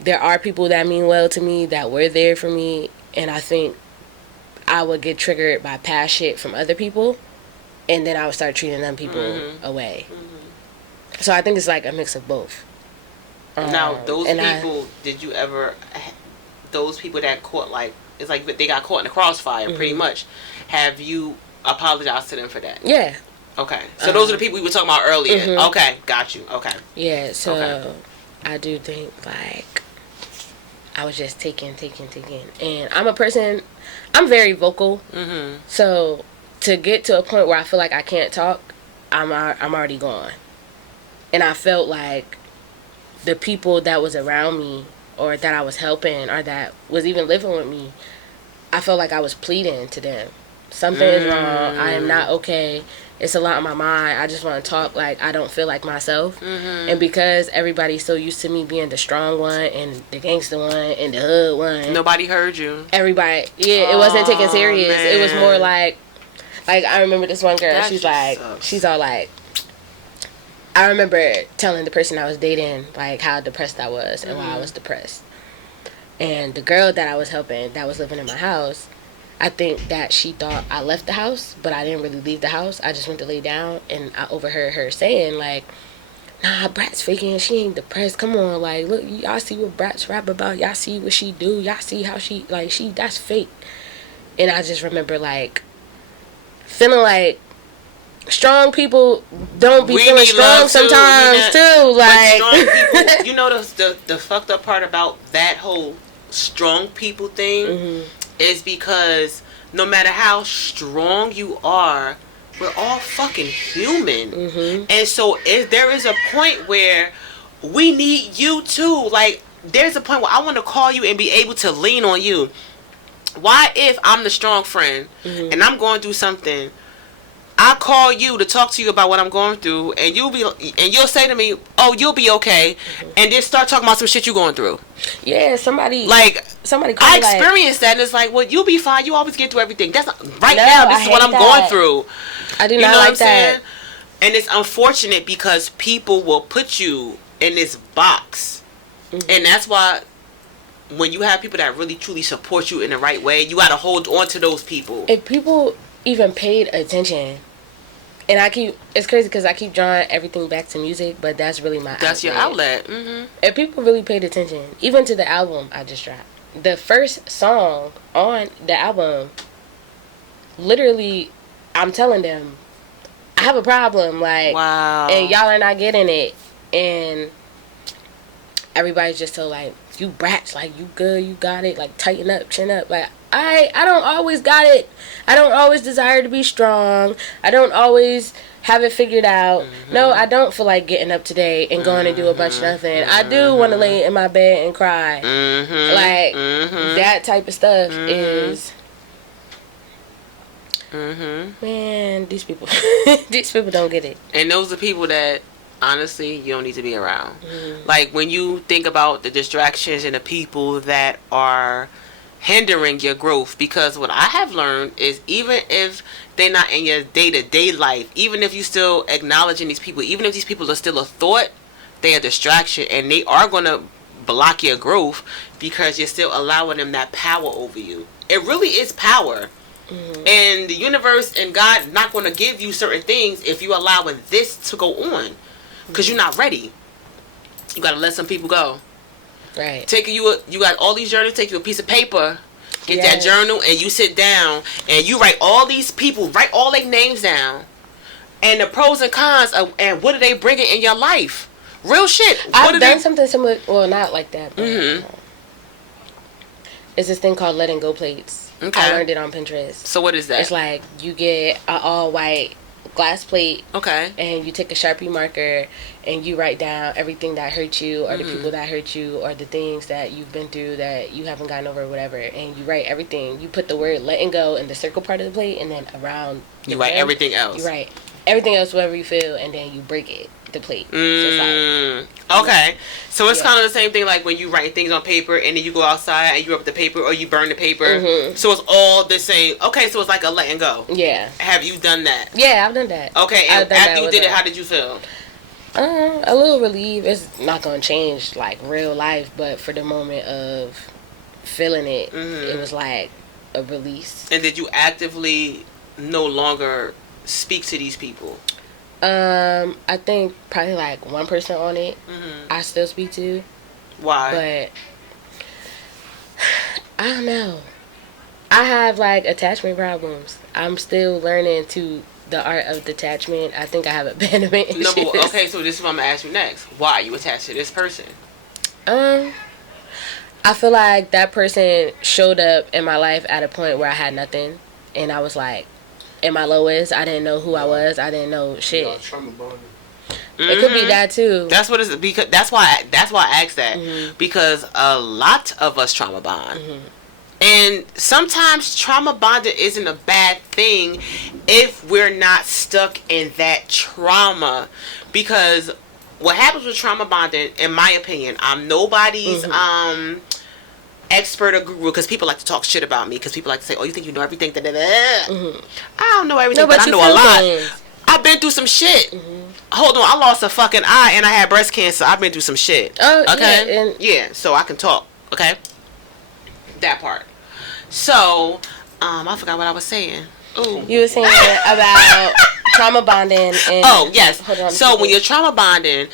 there are people that mean well to me, that were there for me, and I think I would get triggered by past shit from other people, and then I would start treating them people away. So I think it's like a mix of both. Now, those and people, did you ever, those people that caught, like, it's like they got caught in the crossfire, pretty much. Have you apologized to them for that? Yeah. Okay. So those are the people we were talking about earlier. Okay. Got you. Okay. Yeah, so Okay. I do think, like, I was just taking. And I'm a person, I'm very vocal. So to get to a point where I feel like I can't talk, I'm already gone. And I felt like the people that was around me or that I was helping or that was even living with me, I felt like I was pleading to them. Something is wrong. I am not okay. It's a lot on my mind. I just want to talk like I don't feel like myself. And because everybody's so used to me being the strong one and the gangster one and the hood one. Nobody heard you. Everybody, yeah, it wasn't taken serious. Man. It was more like I remember this one girl, That she's just like, sucks. she's all like, I remember telling the person I was dating, like, how depressed I was and why I was depressed. And the girl that I was helping, that was living in my house, I think that she thought I left the house, but I didn't really leave the house. I just went to lay down, and I overheard her saying, like, nah, Bratz faking, she ain't depressed. Come on, like, look, y'all see what Bratz rap about. Y'all see what she do. Y'all see how she, like, that's fake. And I just remember, like, feeling like strong people don't be We feeling need strong love, too. sometimes, too. But Like, strong people, you know the fucked up part about that whole strong people thing is because no matter how strong you are, we're all fucking human. And so if there is a point where we need you too, like there's a point where I want to call you and be able to lean on you. Why if I'm the strong friend and I'm going through something, I call you to talk to you about what I'm going through, and you'll say to me, "Oh, you'll be okay," and then start talking about some shit you're going through. Yeah, somebody I experienced that, and it's like, well, you'll be fine. You always get through everything. That's not, now. This is what I'm going through. I do not like that. And it's unfortunate because people will put you in this box, and that's why when you have people that really truly support you in the right way, you got to hold on to those people. If people even paid attention, and it's crazy because I keep drawing everything back to music, but that's really my outlet. Your outlet. If people really paid attention, even to the album I just dropped, the first song on the album, literally, I'm telling them, I have a problem, like, wow, and y'all are not getting it, and everybody's just so like, you brats, like, you good, you got it, like, tighten up, chin up, like, I don't always got it. I don't always desire to be strong. I don't always have it figured out. No, I don't feel like getting up today and going to do a bunch of nothing. I do want to lay in my bed and cry. Like, that type of stuff is... Man, these people don't get it. And those are people that, honestly, you don't need to be around. Like, when you think about the distractions and the people that are hindering your growth, because what I have learned is even if they're not in your day-to-day life, even if you still acknowledging these people, even if these people are still a thought, they are a distraction, and they are going to block your growth because you're still allowing them that power over you. It really is power. And the universe and God not going to give you certain things if you allowing this to go on, because you're not ready. You got to let some people go. Right. You got all these journals. Take you a piece of paper, get that journal, and you sit down and you write all these people, write all their names down, and the pros and cons of, and what are they bringing in your life? Real shit. I've done something similar. Well, not like that. But, it's this thing called letting go plates. Okay. I learned it on Pinterest. So what is that? It's like you get an all white glass plate. Okay. And you take a Sharpie marker and you write down everything that hurt you, or the people that hurt you, or the things that you've been through that you haven't gotten over, or whatever. And you write everything. You put the word letting go in the circle part of the plate, and then around you write everything else. You write everything else, whatever you feel, and then you break it, the plate. So it's like, okay. So it's kind of the same thing like when you write things on paper and then you go outside and you rip the paper or you burn the paper. So it's all the same. Okay, so it's like a letting go. Yeah. Have you done that? Yeah, I've done that. Okay, and after you did it, how did you feel? A little relieved. It's not gonna change like real life, but for the moment of feeling it, it was like a release. And did you actively no longer speak to these people? I think probably like one person on it I still speak to. Why? But I don't know. I have like attachment problems. I'm still learning the art of detachment. I think I have abandonment issues. No, but okay, so this is what I'm gonna ask you next. Why are you attached to this person? I feel like that person showed up in my life at a point where I had nothing, and I was like, in my lowest, I didn't know who I was. I didn't know shit. It could be that too. That's what it's because. That's why I asked that, because a lot of us trauma bond. And sometimes trauma bonding isn't a bad thing if we're not stuck in that trauma. Because what happens with trauma bonding, in my opinion, I'm nobody's expert or guru, because people like to talk shit about me, because people like to say, oh, you think you know everything? I don't know everything, but I know a lot. I've been through some shit. Hold on, I lost a fucking eye and I had breast cancer. I've been through some shit. Okay? Yeah, so I can talk. Okay? That part. So, I forgot what I was saying. Ooh. You were saying about trauma bonding. And oh, yes. So, when you're trauma bonding,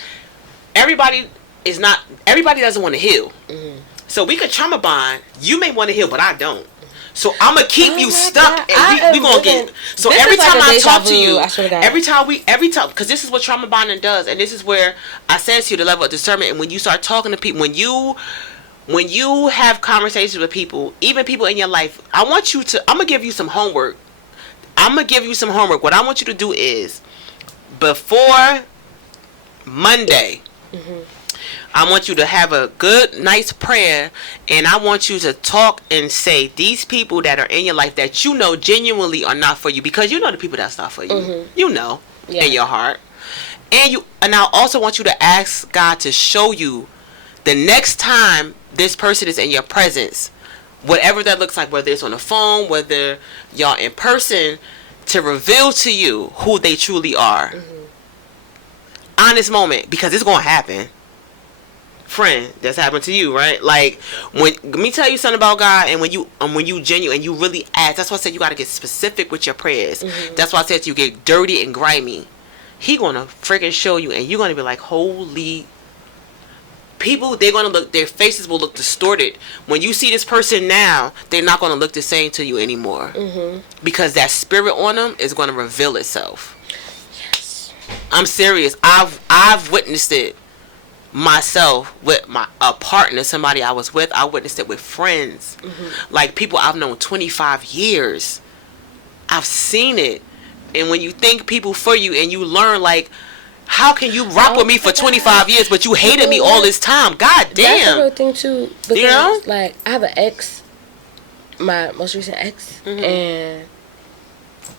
everybody doesn't want to heal. So, we could trauma bond. You may want to heal, but I don't. So I'm gonna keep you stuck, and we gonna get. So every time I talk to you, every time, because this is what trauma bonding does, and this is where I said to you the level of discernment. And when you start talking to people, when you when you have conversations with people, even people in your life, I'm going to give you some homework. What I want you to do is, before Monday, I want you to have a good, nice prayer, and I want you to talk and say these people that are in your life that you know genuinely are not for you, because you know the people that's not for you. You know, in your heart. And I also want you to ask God to show you the next time this person is in your presence, whatever that looks like, whether it's on the phone, whether y'all in person, to reveal to you who they truly are. Honest moment, because it's gonna happen. Friend, that's happened to you, right? Like, let me tell you something about God, and when you genuine and you really ask, that's why I said you got to get specific with your prayers. That's why I said you get dirty and grimy. He gonna freaking show you, and you're gonna be like, holy. People, their faces will look distorted. When you see this person now, they're not gonna look the same to you anymore, because that spirit on them is gonna reveal itself. Yes, I'm serious. I've witnessed it myself with a partner, somebody I was with. I witnessed it with friends, like people I've known 25 years. I've seen it. And when you think people for you, and you learn, like, how can you rock with me for 25 years, but you hated me all this time? God damn. That's a real thing too, because you know? Like, I have an ex, my most recent ex, and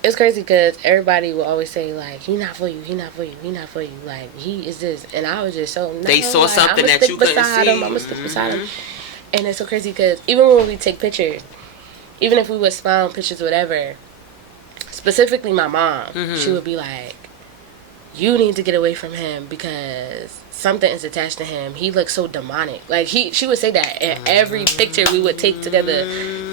it's crazy because everybody will always say, like, he not for you, he not for you, he not for you, like, he is this. And I was just so, they saw something that you couldn't see. I'm gonna stick beside him. And it's so crazy because even when we take pictures, even if we would smile on pictures, whatever, specifically my mom, she would be like, you need to get away from him because something is attached to him. He looks so demonic. Like, she would say that in every picture we would take together.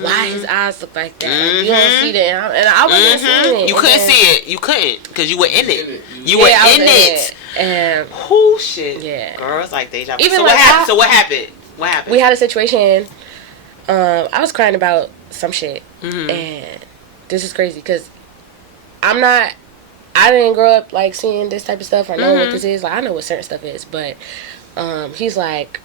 Why his eyes look like that? Like, you don't see that. And I wasn't seeing it. You couldn't see it. You couldn't, because you were in it. You were in it. And whoo, shit. Yeah. Girl, it's like deja vu. Even So like what happened? What happened? We had a situation. I was crying about some shit. And this is crazy because I didn't grow up, like, seeing this type of stuff or know what this is. Like, I know what certain stuff is, but he's, like,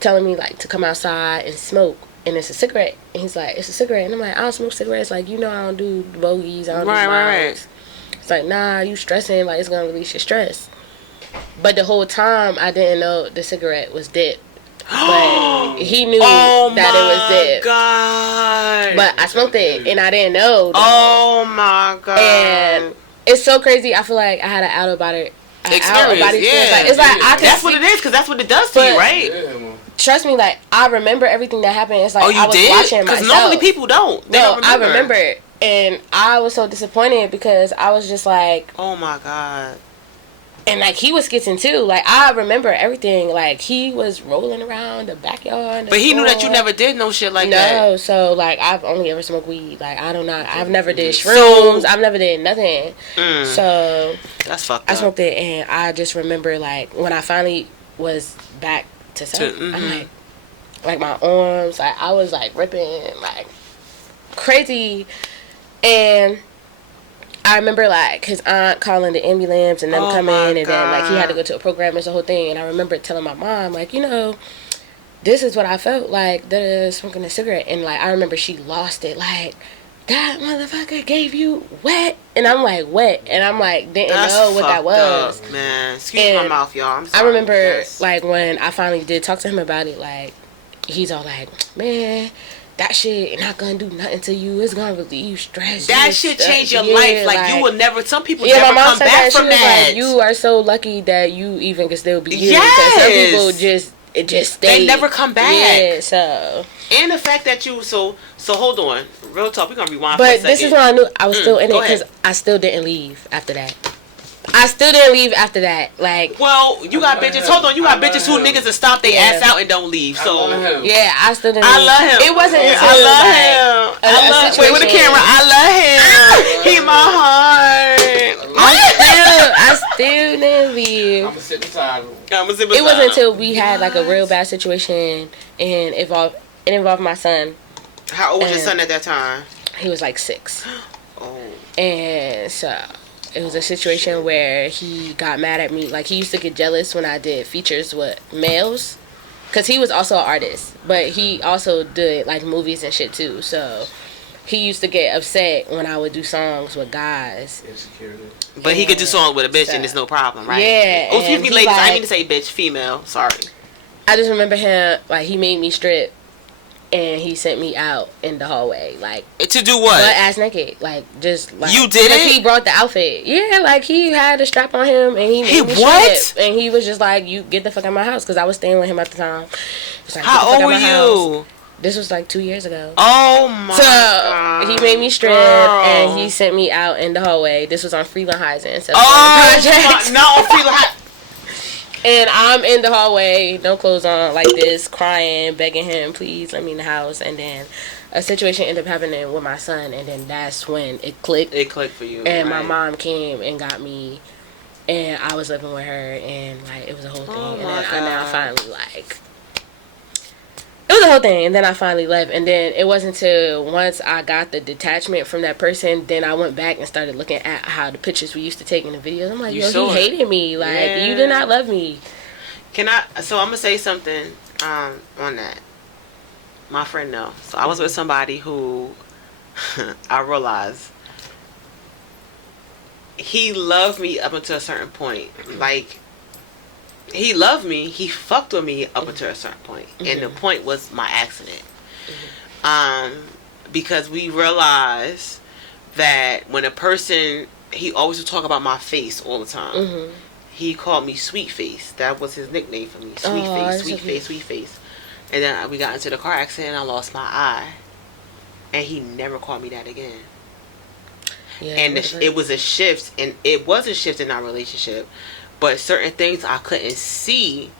telling me, like, to come outside and smoke, and it's a cigarette. And he's like, it's a cigarette. And I'm like, I don't smoke cigarettes. Like, you know, I don't do bogeys. I don't do right. It's like, nah, you stressing. Like, it's going to release your stress. But the whole time, I didn't know the cigarette was dip. But he knew that it was dip. God. But I smoked it, and I didn't know. Oh, my God. And it's so crazy. I feel like I had an out of body experience. Like, it's like I can. That's what it is, because that's what it does to you, right? Trust me, like, I remember everything that happened. It's like, I was watching myself. Because normally people don't. They don't remember. I remember it, and I was so disappointed because I was just like, oh my God. And, like, he was skitzing too. Like, I remember everything. Like, he was rolling around the backyard. But he knew that you never did no shit like that. No, so, like, I've only ever smoked weed. Like, I've never did shrooms. I've never did nothing. So that's fucked up. I smoked it, and I just remember, like, when I finally was back to self, I'm like my arms, like, I was, like, ripping, like, crazy. And I remember, like, his aunt calling the ambulance and them coming, and then, like, he had to go to a program. It's the whole thing. And I remember telling my mom, like, you know, this is what I felt like, smoking a cigarette. And, like, I remember she lost it. Like, that motherfucker gave you wet. And I'm like, wet. And I'm like, didn't know what that was. Up, man. Excuse my mouth, y'all. I'm sorry. I remember, like, when I finally did talk to him about it, like, he's all like, man, that shit not gonna do nothing to you. It's gonna relieve stress. That shit changed your life. Like, you will never. Some people never come back from that. Like, you are so lucky that you even can still be here. Yes. Because some people just stay. They never come back. Yeah. So. And the fact that you so hold on, real talk. We're gonna rewind. For a second. But this is when I knew I was still in it, because I still didn't leave after that. Like, well, you got bitches. Hold on, you got bitches who niggas that stop their ass out and don't leave. So yeah, I still didn't. I love him. It wasn't until I love him. I love. Wait, with the camera. I love him. He my heart. I still didn't leave. I'ma sit beside him. It wasn't until we had, like, a real bad situation, and it involved my son. How old was your son at that time? He was like 6. Oh. And so it was a situation where he got mad at me. Like, he used to get jealous when I did features with males. because he was also an artist, but he also did like movies and shit too. So he used to get upset when I would do songs with guys. Insecurity. But he could do songs with a bitch and there's no problem, right? Yeah. Oh, excuse me, he ladies. I like- mean to say bitch, female. Sorry. I just remember him, like, he made me strip and he sent me out in the hallway, like, To do what? butt ass naked, like, just like, You did it? He brought the outfit. Yeah, like, he had a strap on him and he made me what? strip. And he was just like, you get the fuck out of my house, because I was staying with him at the time. He was like, "Get the How fuck old out were my house." you? This was like 2 years ago. Oh my So God. he made me strip Girl. and he sent me out in the hallway. This was on Freelandheisen. So Oh, no, Freeland. And I'm in the hallway, no clothes on, like this, crying, begging him, please let me in the house. And then a situation ended up happening with my son, and then that's when it clicked. It clicked for you. And my right. mom came and got me, and I was living with her, and like it was a whole thing. Oh and my then I God. finally like. It was a whole thing, and then I finally left. And then it wasn't until once I got the detachment from that person, then I went back and started looking at how the pictures we used to take in the videos. I'm like, You yo, saw he it. hated me. Like, Yeah. you did not love me. So I'm gonna say something on that. My friend knows. So I was with somebody who I realized he loved me up until a certain point. Like, he loved me. He fucked with me up until a certain point. And the point was my accident. Because we realized that when a person, he always would talk about my face all the time. He called me Sweet Face. That was his nickname for me. Sweet that's Face, Sweet so Face, Sweet Face. And then we got into the car accident and I lost my eye. And he never called me that again. Yeah, And it was a shift, and it was a shift in our relationship. But certain things I couldn't see.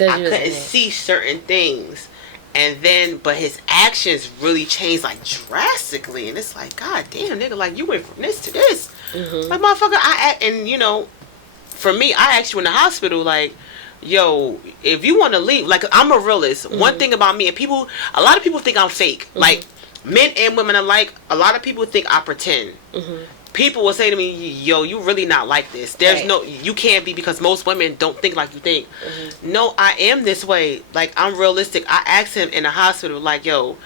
I couldn't see certain things. And then, but his actions really changed, like, drastically. And it's like, God damn, nigga, like, you went from this to this. Like, motherfucker, and, you know, for me, I asked you in the hospital, like, yo, if you want to leave, like, I'm a realist. One thing about me, and people, a lot of people think I'm fake. Like, men and women alike, a lot of people think I pretend. People will say to me, yo, you really not like this. There's no, you can't be, because most women don't think like you think. No, I am this way. Like, I'm realistic. I asked him in the hospital, like, yo,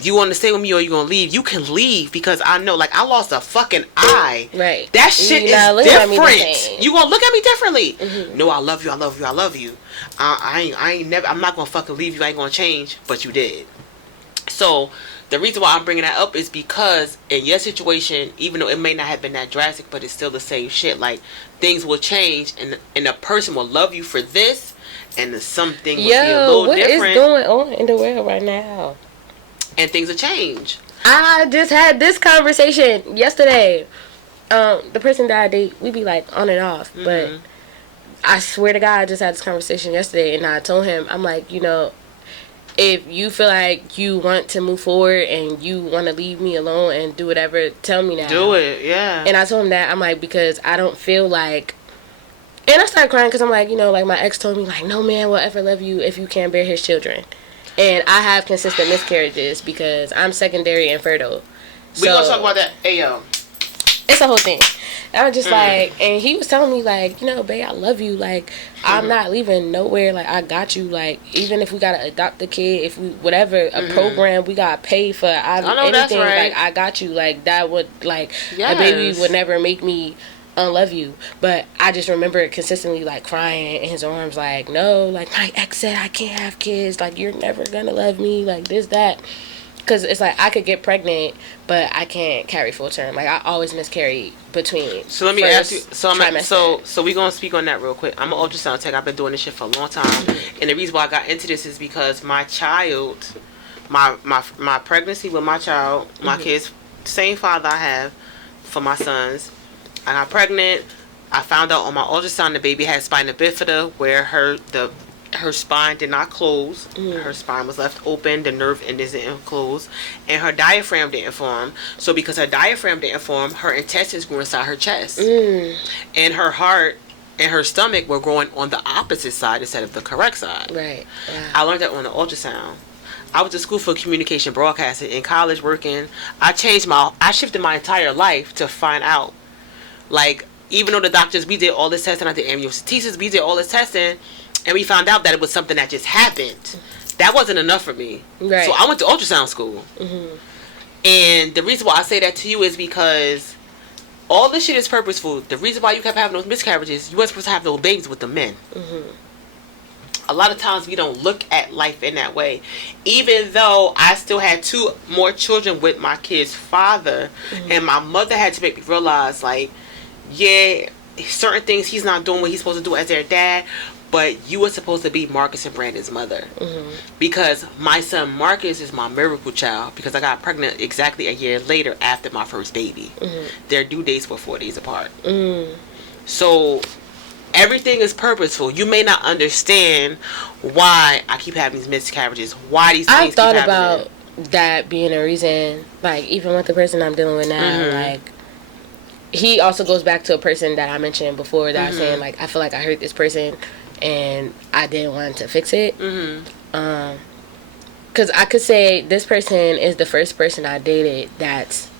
you want to stay with me or you gonna leave? You can leave, because I know, like, I lost a fucking eye. Right. That shit You not is looking at me the different. same. You gonna look at me differently. No, I love you, I love you, I love you. I ain't never, I'm not gonna fucking leave you, I ain't gonna change, but you did. So, the reason why I'm bringing that up is because in your situation, even though it may not have been that drastic, but it's still the same shit. Like, things will change, and a person will love you for this, and something will be a little what different. is going on in the world right now? And things will change. I just had this conversation yesterday. The person that I date, we be like on and off, but I swear to God, I just had this conversation yesterday, and I told him, I'm like, you know, if you feel like you want to move forward and you want to leave me alone and do whatever, tell me now. Do it, yeah. And I told him that, I'm like, because I don't feel like, and I started crying because I'm like, you know, like, my ex told me, like, no man will ever love you if you can't bear his children. And I have consistent miscarriages because I'm secondary infertile. We gonna talk about that. Hey, yo. It's a whole thing. And I was just like, and he was telling me, like, you know, babe, I love you. Like, I'm not leaving nowhere. Like, I got you. Like, even if we gotta adopt the kid, if we, whatever, a program we gotta pay for, anything, that's right. like, I got you. Like, that would, like, Yes. a baby would never make me unlove you. But I just remember consistently, like, crying in his arms, like, no, like, my ex said I can't have kids. Like, you're never gonna love me. Like, this, that. Because it's like I could get pregnant, but I can't carry full term. Like, I always miscarry between. So let me ask you. trimester. So we gonna speak on that real quick. I'm an ultrasound tech. I've been doing this shit for a long time, and the reason why I got into this is because my child, my pregnancy with my child, my kids, same father I have for my sons. I got pregnant. I found out on my ultrasound the baby had spina bifida, where her spine did not close. Her spine was left open. The nerve endings didn't close, and her diaphragm didn't form. So because her diaphragm didn't form, her intestines grew inside her chest, and her heart and her stomach were growing on the opposite side instead of the correct side. Right. Yeah. I learned that on the ultrasound. I went to school for communication broadcasting. In college, working, I shifted my entire life to find out. Like, even though the doctors, we did all this testing, I did amniocentesis, we did all this testing, and we found out that it was something that just happened. That wasn't enough for me. Right. So I went to ultrasound school. And the reason why I say that to you is because all this shit is purposeful. The reason why you kept having those miscarriages, you weren't supposed to have those babies with the men. A lot of times we don't look at life in that way. Even though I still had 2 more children with my kid's father, and my mother had to make me realize, like, yeah, certain things he's not doing what he's supposed to do as their dad, but you were supposed to be Marcus and Brandon's mother. Because my son Marcus is my miracle child, because I got pregnant exactly a year later after my first baby. Their due dates were 4 days apart. So everything is purposeful. You may not understand why I keep having these miscarriages, why these things I've keep thought happening. about that being a reason, like, even with the person I'm dealing with now, like, he also goes back to a person that I mentioned before that I was saying, like, I feel like I hurt this person and I didn't want to fix it. Because I could say this person is the first person I dated that's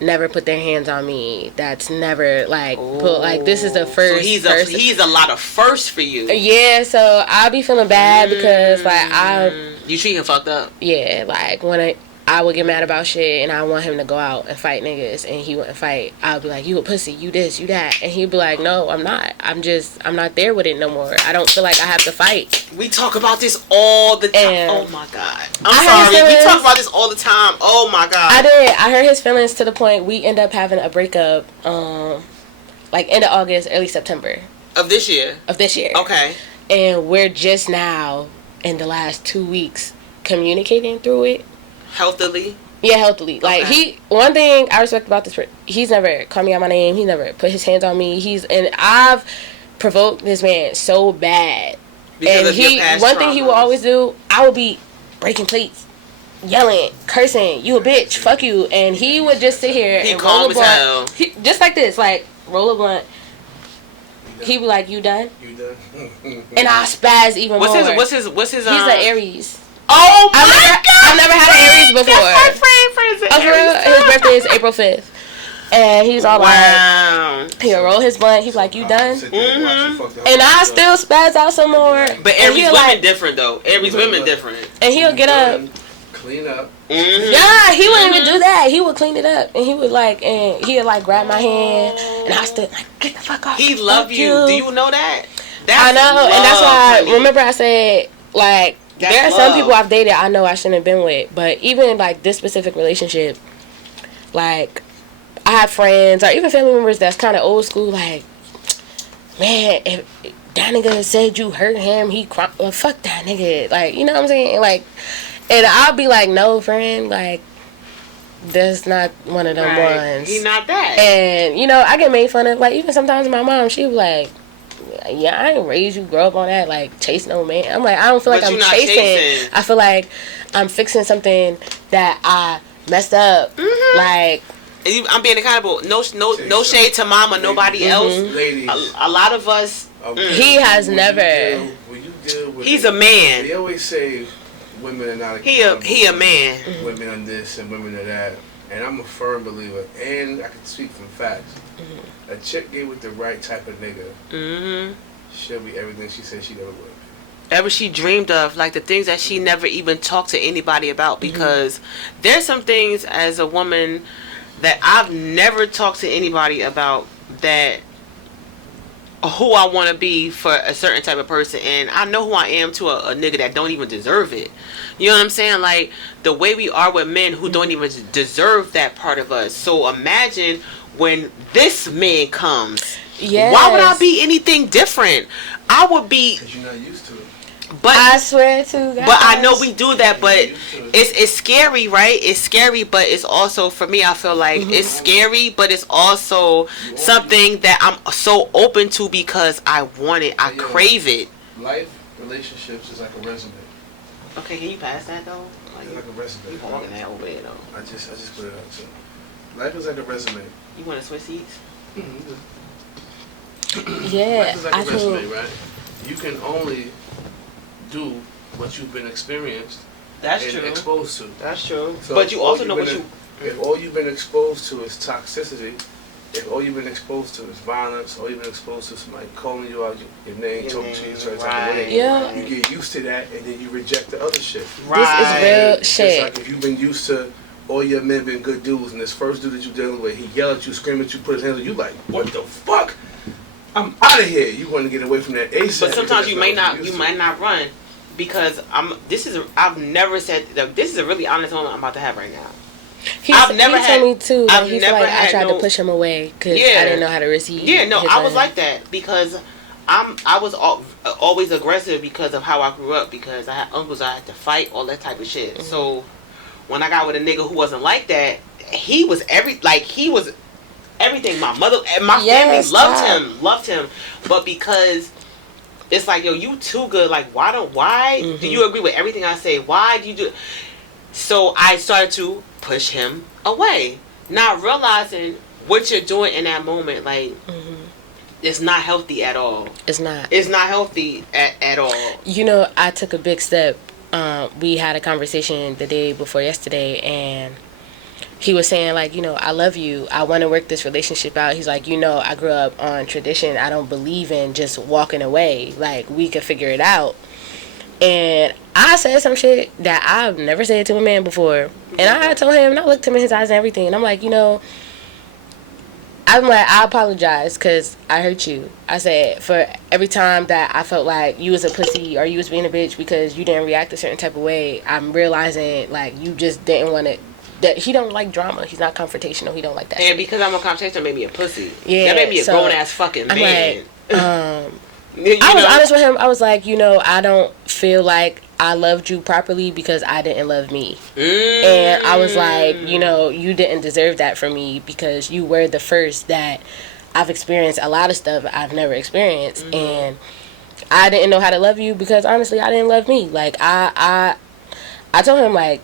never put their hands on me, that's never, like, put, like, this is the first So he's a lot of firsts for you. Yeah, so I'll be feeling bad because, like, you treat him fucked up. yeah, like, when I would get mad about shit and I want him to go out and fight niggas and he wouldn't fight, I would be like, you a pussy, you this, you that, and he'd be like, no, I'm not, I'm not there with it no more. I don't feel like I have to fight. We talk about this all the time. And oh my god, I'm sorry, we talk about this all the time. Oh my god, I hurt his feelings to the point we end up having a breakup like end of August, early September of this year. Okay. And we're just now in the last 2 weeks communicating through it. Healthily? Yeah, healthily. Like, one thing I respect about this, he's never called me out my name. He never put his hands on me. And I've provoked this man so bad. Because and one thing he will always do, I would be breaking plates, yelling, cursing, you a bitch, fuck you. And he would just sit here and roll a blunt. Just like this, like, roll a blunt. He'd be like, you done? You done? And I spaz even more. What's his He's an Aries. Oh my god! I've never had an Aries before. That's my friend. His birthday is April 5th. And he's all like, he'll roll his blunt. He's like, you done? And I still spaz out some more. But Aries women different though. Aries women different. And he'll get up. Clean up. Yeah, he wouldn't even do that. He would clean it up. And he would like, and he'd like grab my hand. And I stood like, get the fuck off. He love you. Do you know that? I know. And that's why, remember I said, like, there are some people I've dated I know I shouldn't have been with, but even like this specific relationship, like, I have friends or even family members that's kind of old school, like, man, if that nigga said you hurt him, well, fuck that nigga, like, you know what I'm saying, like, and I'll be like, no, friend, like, that's not one of them ones. He not that. And you know, I get made fun of, like, even sometimes my mom, she be like, yeah, I ain't raised you, grow up on that, like, chase no man. I'm like, I don't feel like I'm chasing. I feel like I'm fixing something that I messed up. Like, I'm being accountable. No shade to mama, nobody else. Ladies, a lot of us. He has never. When you deal with he's a man. They always say women are not accountable. He a man. Women are this and women are that. And I'm a firm believer, and I can speak from facts. A chick get with the right type of nigga, she'll be everything she said she never would. Ever she dreamed of, like the things that she never even talked to anybody about, because there's some things as a woman that I've never talked to anybody about, that who I want to be for a certain type of person, and I know who I am to a nigga that don't even deserve it. You know what I'm saying? Like, the way we are with men who don't even deserve that part of us. So imagine when this man comes. Yes. Why would I be anything different? I would be, because you're not used to it. But I swear to God. But I know we do that, but it's scary, right? It's scary, but it's also, for me, I feel like it's scary, but it's also something that I'm so open to because I want it, I crave it. Life, relationships is like a resume. Okay, can you pass that though? It's like a resume. You walking that over there though? I just put it out too. Life is like a resume. You want to switch seats? Yeah, life is like a resume, right? You can only do what you've been experienced. That's and true. Exposed to. That's true. So but you also know what you. If all you've been exposed to is toxicity, if all you've been exposed to is violence, all you've been exposed to somebody calling you out your name, talking to you a certain type of way, Yeah. you get used to that, and then you reject the other shit. This is real shit. It's like if you've been used to all your men being good dudes, and this first dude that you're dealing with, he yelled at you, screamed at you, put his hands on you, like, what the fuck? I'm out of here. You want to get away from that ASAP. But sometimes you might not run, because I've never said that. This is a really honest moment I'm about to have right now. He told me too. He's like, I tried to push him away because I didn't know how to receive. Yeah, no, I was like that because I was always aggressive because of how I grew up, because I had uncles I had to fight, all that type of shit. Mm-hmm. So when I got with a nigga who wasn't like that, he was everything. My mother and my family loved him, but because it's like, yo, you too good. Like, why do you agree with everything I say? Why do you do? So I started to push him away, not realizing what you're doing in that moment. Like, it's not healthy at all. It's not healthy at all. You know, I took a big step. We had a conversation the day before yesterday, and he was saying, like, you know, I love you. I want to work this relationship out. He's like, you know, I grew up on tradition. I don't believe in just walking away. Like, we could figure it out. And I said some shit that I've never said to a man before. And I told him, and I looked him in his eyes and everything. And I'm like, you know, I apologize because I hurt you. I said, for every time that I felt like you was a pussy or you was being a bitch because you didn't react a certain type of way, I'm realizing, like, you just didn't want to. That he don't like drama. He's not confrontational. He don't like that. And shit. Because I'm a confrontational, made me a pussy. Yeah, that made me a so grown ass fucking man. Like, I was honest with him. I was like, you know, I don't feel like I loved you properly because I didn't love me. And I was like, you know, you didn't deserve that from me because you were the first that I've experienced a lot of stuff I've never experienced. And I didn't know how to love you because honestly, I didn't love me. Like, I told him, like,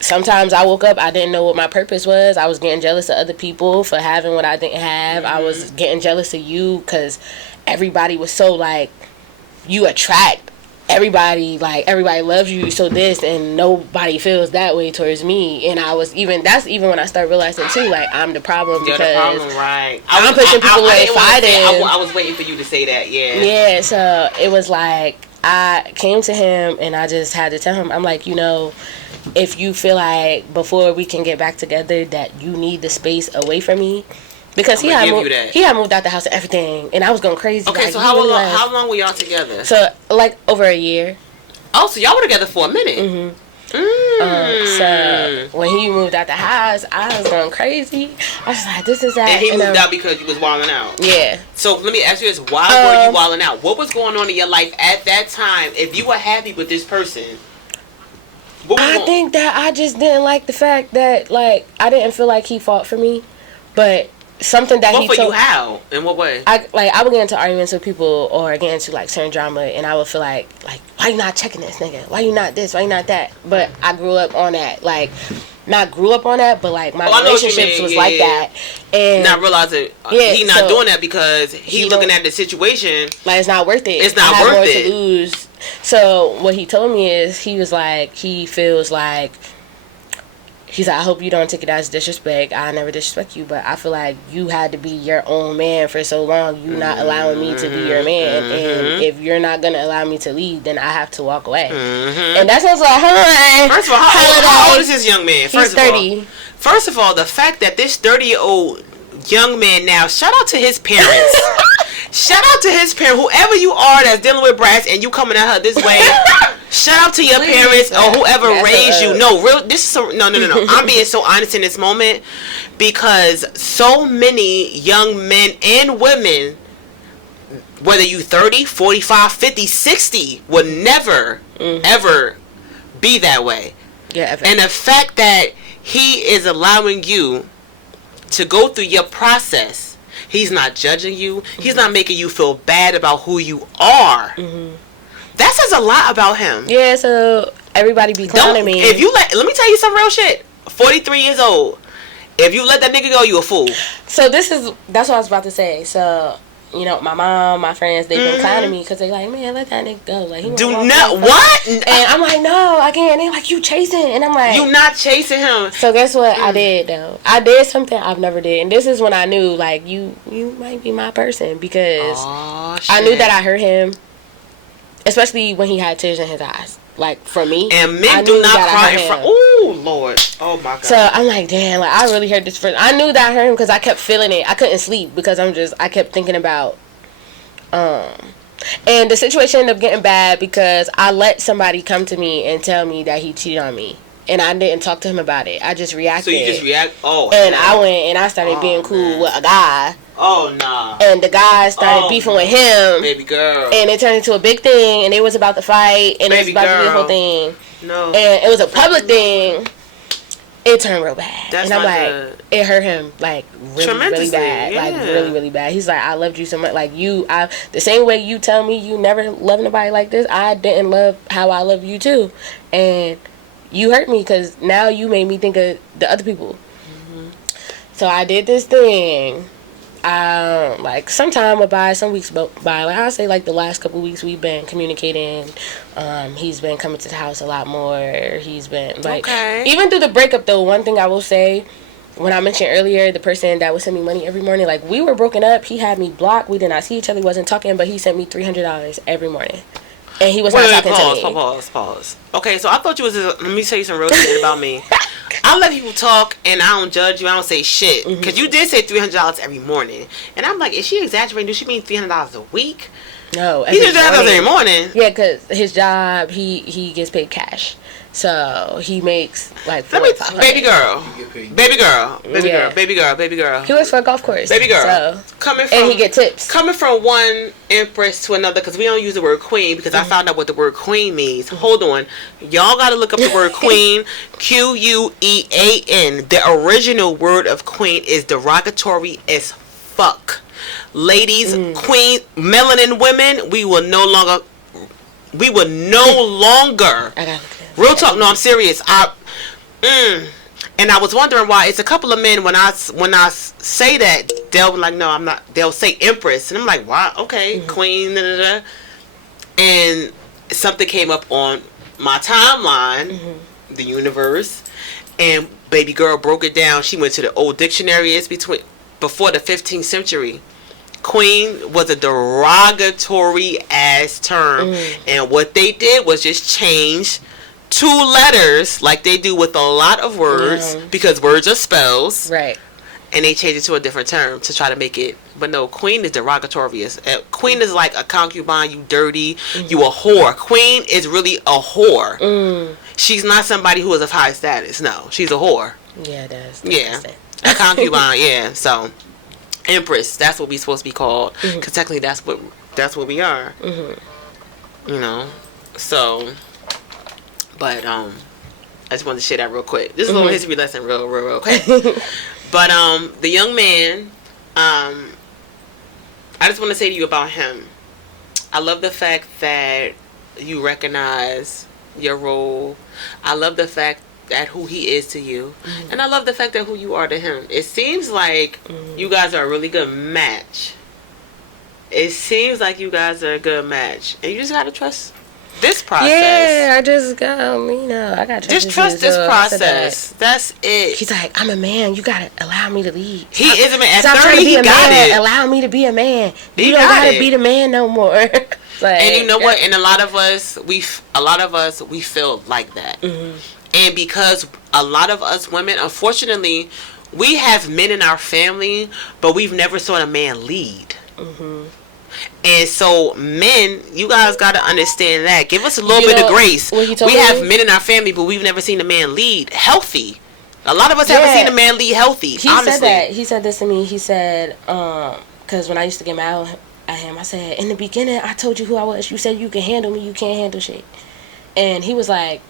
sometimes I woke up, I didn't know what my purpose was. I was getting jealous of other people for having what I didn't have. I was getting jealous of you because everybody was so, like, you attract everybody, like, everybody loves you, so this, and nobody feels that way towards me. And I was that's even when I started realizing too, like, I'm the problem because I'm pushing people away, fighting. I was waiting for you to say that. Yeah, so it was like I came to him and I just had to tell him, I'm like, you know, if you feel like before we can get back together that you need the space away from me, because he had moved out the house and everything, and I was going crazy. Okay, like, so how long were y'all together? So like over a year. Oh, so y'all were together for a minute. So when he moved out the house, I was going crazy. I was like, this is that. And he moved out because you was wilding out. Yeah. So let me ask you this: why were you wilding out? What was going on in your life at that time? If you were happy with this person. I think that I just didn't like the fact that, like, I didn't feel like he fought for me, but something that he told. What for you? How? In what way? I would get into arguments with people or get into, like, certain drama, and I would feel like, why you not checking this nigga? Why you not this? Why you not that? But I grew up on that, like, not grew up on that, but, like, my relationships was like that, and not realizing he not doing that because he looking at the situation like it's not worth it. It's not worth it. To lose. So what he told me is he was like, he feels like, he's like, I hope you don't take it as disrespect. I never disrespect you, but I feel like you had to be your own man for so long. You not allowing me to be your man, and if you're not gonna allow me to lead, then I have to walk away. And that sounds like, first of all, how old is this young man? He's 30. First of all, the fact that this 30-year-old young man now, shout out to his parents. Shout out to his parents, whoever you are that's dealing with Bratz and you coming at her this way. Shout out to your parents or whoever raised you. No, no. I'm being so honest in this moment because so many young men and women, whether you 30, 45, 50, 60, will never, ever be that way. Yeah, ever. And the fact that he is allowing you to go through your process. He's not judging you. He's not making you feel bad about who you are. That says a lot about him. Yeah, so everybody be clowning me. If you let me tell you some real shit. 43 years old. If you let that nigga go, you a fool. So that's what I was about to say. So you know, my mom, my friends, they've been clowning me because they like, man, let that nigga go. Like, he Do wanna walk not away from what? me. And I'm like, no, I can't. And they like, you chasing, and I'm like, You not chasing him. So guess what I did though? I did something I've never did, and this is when I knew like you might be my person, because I knew that I hurt him, especially when he had tears in his eyes. Like, for me, And men do not cry in front. Oh Lord, oh my God. So I'm like, damn, like I really hurt this person. I knew that I hurt him because I kept feeling it. I couldn't sleep because I kept thinking about, and the situation ended up getting bad because I let somebody come to me and tell me that he cheated on me. And I didn't talk to him about it. I just reacted. So you just react? Oh. And I went and I started being cool with a guy. Oh nah. And the guy started beefing with him. Baby girl. And it turned into a big thing. And they was about to fight. And it was about to be a whole thing. No. And it was a public thing. It turned real bad. That's and I'm not like, good. It hurt him like really bad. Yeah. Like really bad. He's like, I loved you so much. Like the same way you tell me you never loved nobody like this, I didn't love how I love you too. And you hurt me because now you made me think of the other people. So I did this thing. Like sometime went by, some weeks by. Like I say, like the last couple weeks we've been communicating. He's been coming to the house a lot more. He's been like, even through the breakup though. One thing I will say, when I mentioned earlier, the person that would send me money every morning, like we were broken up. He had me blocked. We did not see each other. Wasn't talking, but he sent me $300 every morning. And he was not talking to me. Pause. Okay, so I thought you was. Let me tell you some real shit about me. I let people talk, and I don't judge you. I don't say shit, because you did say $300 every morning, and I'm like, is she exaggerating? Does she mean $300 a week? No, he did $300 every morning. Yeah, because his job, he gets paid cash. So he makes like baby girl. He works for a golf course. Baby girl. So, and he get tips. Coming from one empress to another, because we don't use the word queen, because I found out what the word queen means. Hold on. Y'all got to look up the word queen. Quean. The original word of queen is derogatory as fuck. Ladies, queen, melanin women, we will no longer. Real talk. No, I'm serious. And I was wondering why. It's a couple of men when I say that, they'll be like, no, I'm not. They'll say empress, and I'm like, why? Okay, queen. Da, da, da. And something came up on my timeline, the universe, and baby girl broke it down. She went to the old dictionary. It's before the 15th century. Queen was a derogatory ass term, and what they did was just change 2 letters, like they do with a lot of words, because words are spells, right? And they changed it to a different term to try to make it. But no, queen is derogatory. Queen is like a concubine. You dirty. You a whore. Queen is really a whore. She's not somebody who is of high status. No, she's a whore. Yeah, that's a concubine. Yeah, so. Empress, that's what we supposed to be called, because technically that's what we are. You know, so, but I just wanted to share that real quick. This is a little history lesson, real quick. But the young man, I just want to say to you about him. I love the fact that you recognize your role. I love the fact at who he is to you, and I love the fact that who you are to him. It seems like you guys are a really good match. It seems like you guys are a good match, and you just gotta trust this process. Yeah, I just got, I gotta just trust this process. That's it. He's like, I'm a man. You gotta allow me to lead. He is a man. At Stop 30, trying to be he a got man. it. Allow me to be a man. He You don't gotta be the man no more. Like, and you know what? And a lot of us, we feel like that. And because a lot of us women, unfortunately, we have men in our family, but we've never saw a man lead. And so, men, you guys got to understand that. Give us a little bit of grace. We have men in our family, but we've never seen a man lead healthy. A lot of us haven't seen a man lead healthy. Honestly. Said that. He said this to me. He said, because when I used to get mad at him, I said, in the beginning, I told you who I was. You said you can handle me. You can't handle shit. And he was like,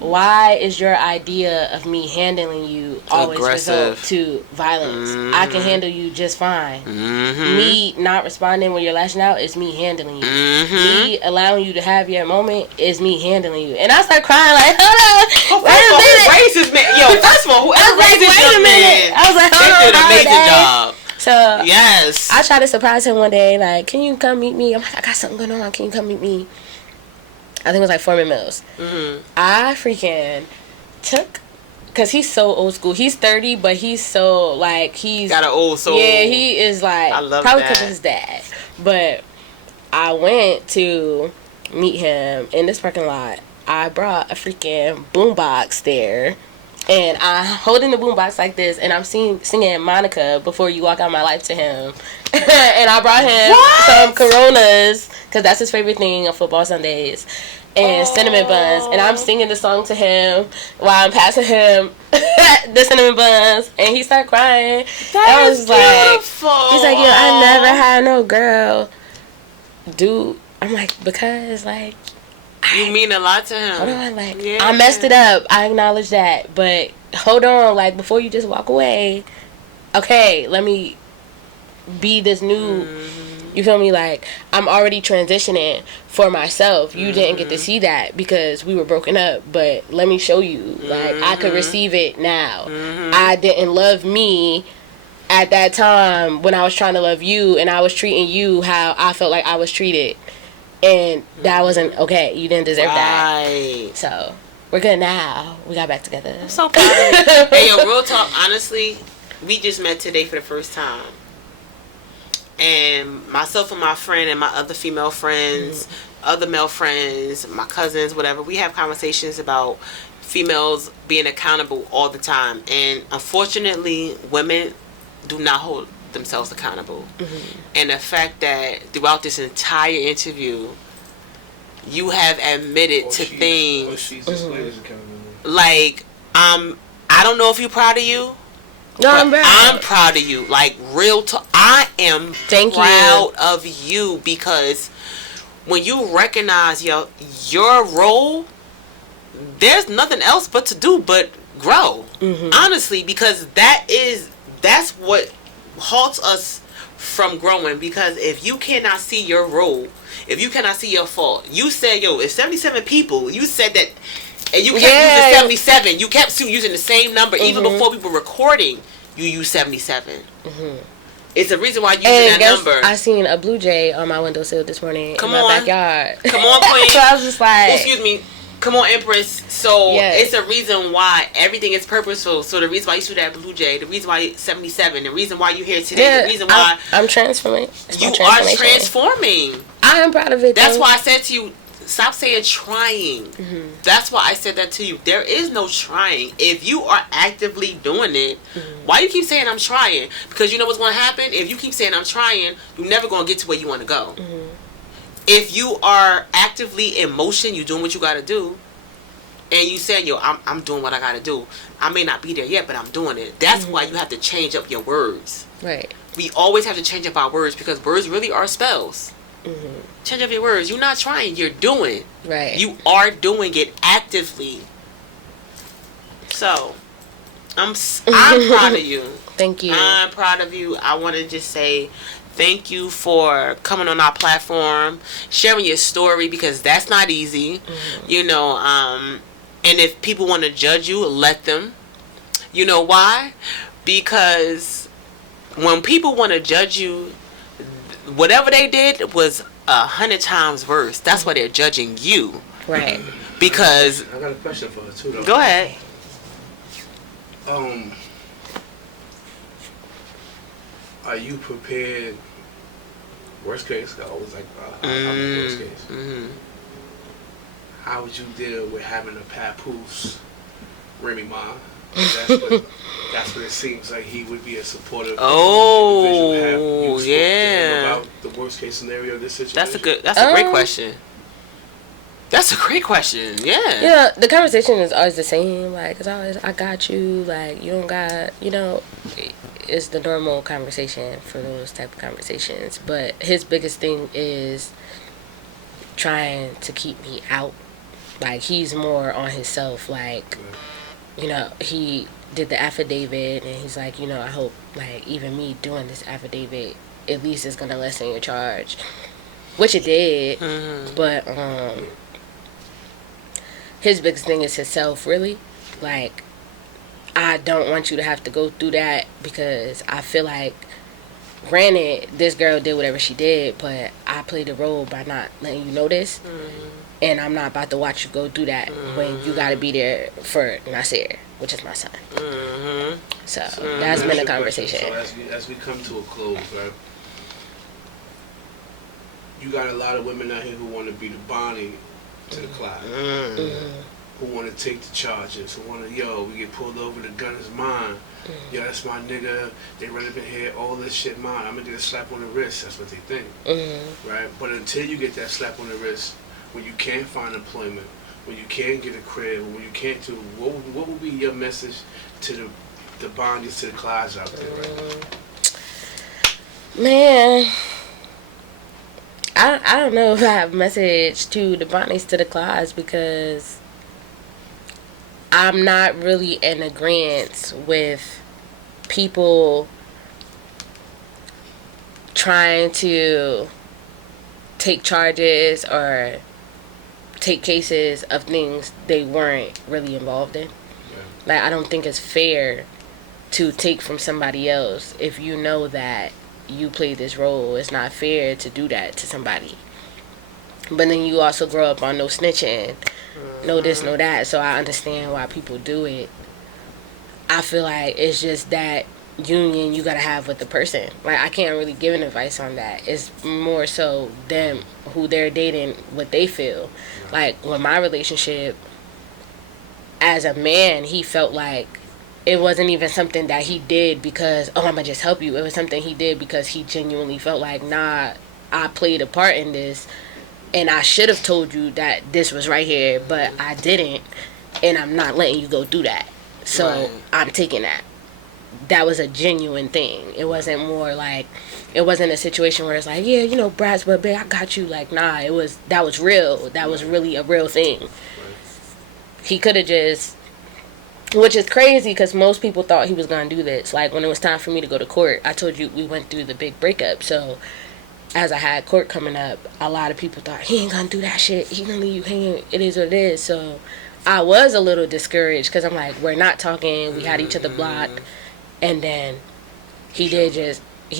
why is your idea of me handling you always result to violence? I can handle you just fine. Me not responding when you're lashing out is me handling you. Me allowing you to have your moment is me handling you. And I start crying like, hold on. Whoever raises man, yo, first of all, whoever raises your man, I was like, they did an amazing job. So yes, I tried to surprise him one day. Like, can you come meet me? I'm like, I got something going on. Can you come meet me? I think it was like Foreman Mills. I freaking took, because he's so old school. He's 30, but he's so, like, he's got an old soul. Yeah, he is like, I love probably that. because of his dad. But I went to meet him in this parking lot. I brought a freaking boombox there. And I'm holding the boombox like this, and I'm singing Monica Before You Walk Out My Life to him. And I brought him some Coronas, because that's his favorite thing on football Sundays, and cinnamon buns. And I'm singing the song to him while I'm passing him the cinnamon buns, and he started crying. That was is beautiful. Like, he's like, yo, I never had no girl. Dude, I'm like, because, like, you mean a lot to him. Hold on, like, I messed it up. I acknowledge that. But hold on, like, before you just walk away, okay, let me be this new, you feel me? Like, I'm already transitioning for myself. You didn't get to see that because we were broken up, but let me show you. Like, I could receive it now. I didn't love me at that time when I was trying to love you, and I was treating you how I felt like I was treated. And that wasn't okay. You didn't deserve that. So, we're good now. We got back together. I'm so proud of you. Hey, yo, real talk, honestly, we just met today for the first time. And myself and my friend and my other female friends, other male friends, my cousins, whatever, we have conversations about females being accountable all the time. And unfortunately, women do not hold themselves accountable. And the fact that throughout this entire interview you have admitted to things like I don't know if you're proud of you. No, I'm proud of you. Like, real talk, I am proud of you, because when you recognize your role, there's nothing else but to do but grow. Honestly, because that's what halts us from growing. Because if you cannot see your role, if you cannot see your fault, you said, yo, if 77 people, you said that, and you kept using 77, you kept using the same number even before we were recording, you used 77. It's the reason why you using that number. I seen a blue jay on my windowsill this morning in my backyard. Come on, Queen. So I was just like, oh, excuse me. Come on, Empress. So it's a reason why everything is purposeful. So the reason why you shoot that blue jay, the reason why 77, the reason why you're here today, the reason why I'm transforming. You are transforming. I am proud of it. That's why I said to you, stop saying trying. That's why I said that to you. There is no trying. If you are actively doing it, why you keep saying I'm trying? Because you know what's going to happen? If you keep saying I'm trying, you're never going to get to where you want to go. If you are actively in motion, you're doing what you got to do, and you saying, yo, I'm doing what I got to do. I may not be there yet, but I'm doing it. That's why you have to change up your words. Right. We always have to change up our words, because words really are spells. Change up your words. You're not trying. You're doing. Right. You are doing it actively. So, I'm proud of you. Thank you. I'm proud of you. I want to just say thank you for coming on our platform, sharing your story, because that's not easy. You know, and if people want to judge you, let them. You know why? Because when people want to judge you, whatever they did was 100 times worse. That's why they're judging you. Right. Because I got a question for her too, though. Go ahead. Are you prepared? Worst case, I always like worst case. How would you deal with having a papoose Remy Ma? That's what it seems like. He would be a supportive individual. Have you about the worst case scenario of this situation? That's a great question. That's a great question. Yeah. Yeah, the conversation is always the same. Like, it's always, I got you. Like, you don't got, it's the normal conversation for those type of conversations. But his biggest thing is trying to keep me out. Like, he's more on himself. Like, he did the affidavit, and he's like, I hope, like, even me doing this affidavit at least is gonna lessen your charge, which it did. But his biggest thing is himself, really. Like, I don't want you to have to go through that, because I feel like granted, this girl did whatever she did, but I played the role by not letting you know this. And I'm not about to watch you go do that when you got to be there for Nasir, which is my son. So that's been a conversation. So as we come to a close, right? You got a lot of women out here who want to be the Bonnie to the Clyde. Who want to take the charges, who want to, we get pulled over, the gun is mine. Yo, that's my nigga, they run up in here, all this shit mine. I'm going to get a slap on the wrist. That's what they think. Right? But until you get that slap on the wrist, when you can't find employment, when you can't get a crib, when you can't do, what would be your message to the Bonnies, to the Clydes out there right now? Man, I don't know if I have a message to the Bonnies, to the Clydes, because I'm not really in agreement with people trying to take charges or take cases of things they weren't really involved in. Like, I don't think it's fair to take from somebody else if you know that you played this role. It's not fair to do that to somebody. But then you also grow up on no snitching, no this, no that. So I understand why people do it. I feel like it's just that union you gotta have with the person. Like, I can't really give an advice on that. It's more so them, who they're dating, what they feel. Like, with my relationship, as a man, he felt like it wasn't even something that he did because, I'm gonna just help you. It was something he did because he genuinely felt like, nah, I played a part in this, and I should have told you that this was right here, but I didn't, and I'm not letting you go do that. So I'm taking that. That was a genuine thing. It wasn't more like, it wasn't a situation where it's like, yeah, Bratz, but babe, I got you. Like, nah, that was real. That was really a real thing. He could have just, which is crazy because most people thought he was going to do this. Like, when it was time for me to go to court, I told you we went through the big breakup. So as I had court coming up, a lot of people thought, he ain't going to do that shit. He going to leave you hanging. It is what it is. So I was a little discouraged because I'm like, we're not talking. We had each other blocked. And then he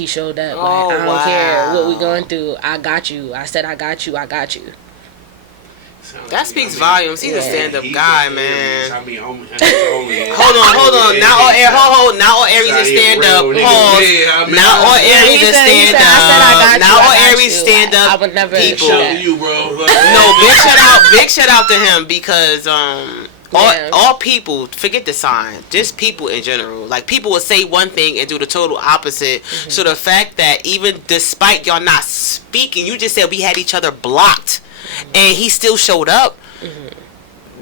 showed up. Like, I don't care what we going through. I got you. I said, I got you. I got you. That speaks volumes. He's a stand-up guy, man. Hold on. Not all Aries is stand-up. Pause. Not all Aries is stand-up. Not all Aries stand-up. I would never people. Shout out to you, bro. No, big shout out to him because all people, forget the sign, just people in general. Like, people will say one thing and do the total opposite. So the fact that even despite y'all not speaking, you just said we had each other blocked, and he still showed up.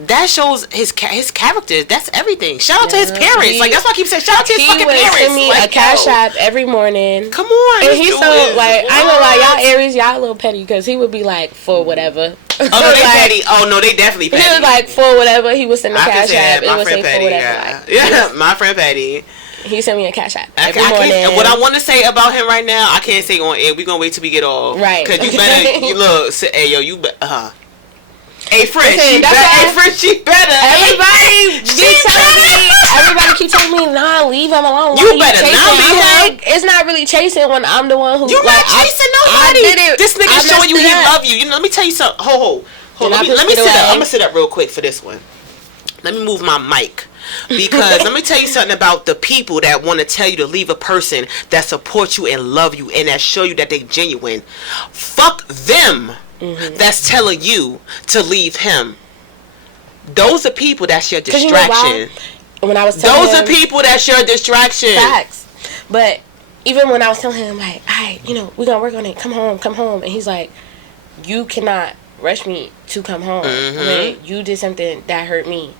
That shows his character. That's everything. Shout out to his parents. Like, that's why I keep saying shout out to his fucking parents. He would send me a cash app every morning. Come on, and he's so like, I ain't gonna lie, y'all Aries, y'all a little petty because he would be like, for whatever. Oh no, they petty. Oh no, they definitely petty. He was like, for whatever. He would send the cash app. It would say petty, for whatever. Yeah, my friend Petty. He sent me a cash app every morning. What I want to say about him right now, I can't say on air. We gonna wait till we get off. Right. Cause you better look. Hey yo, you better. Hey French, she better. Everybody keep telling me, nah, leave him alone. You better not leave him. Like, it's not really chasing when I'm the one who. You not chasing nobody. This nigga showing you he love you. Let me tell you something. Hold. Let me sit up. I'm gonna sit up real quick for this one. Let me move my mic. Because let me tell you something about the people that want to tell you to leave a person that supports you and love you and that show you that they genuine. Fuck them. That's telling you to leave him. Those are people that's your distraction. You know, when I was telling those are people that's your distraction. Facts. But even when I was telling him, like, alright, we're gonna work on it. Come home. And he's like, you cannot rush me to come home. When you did something that hurt me.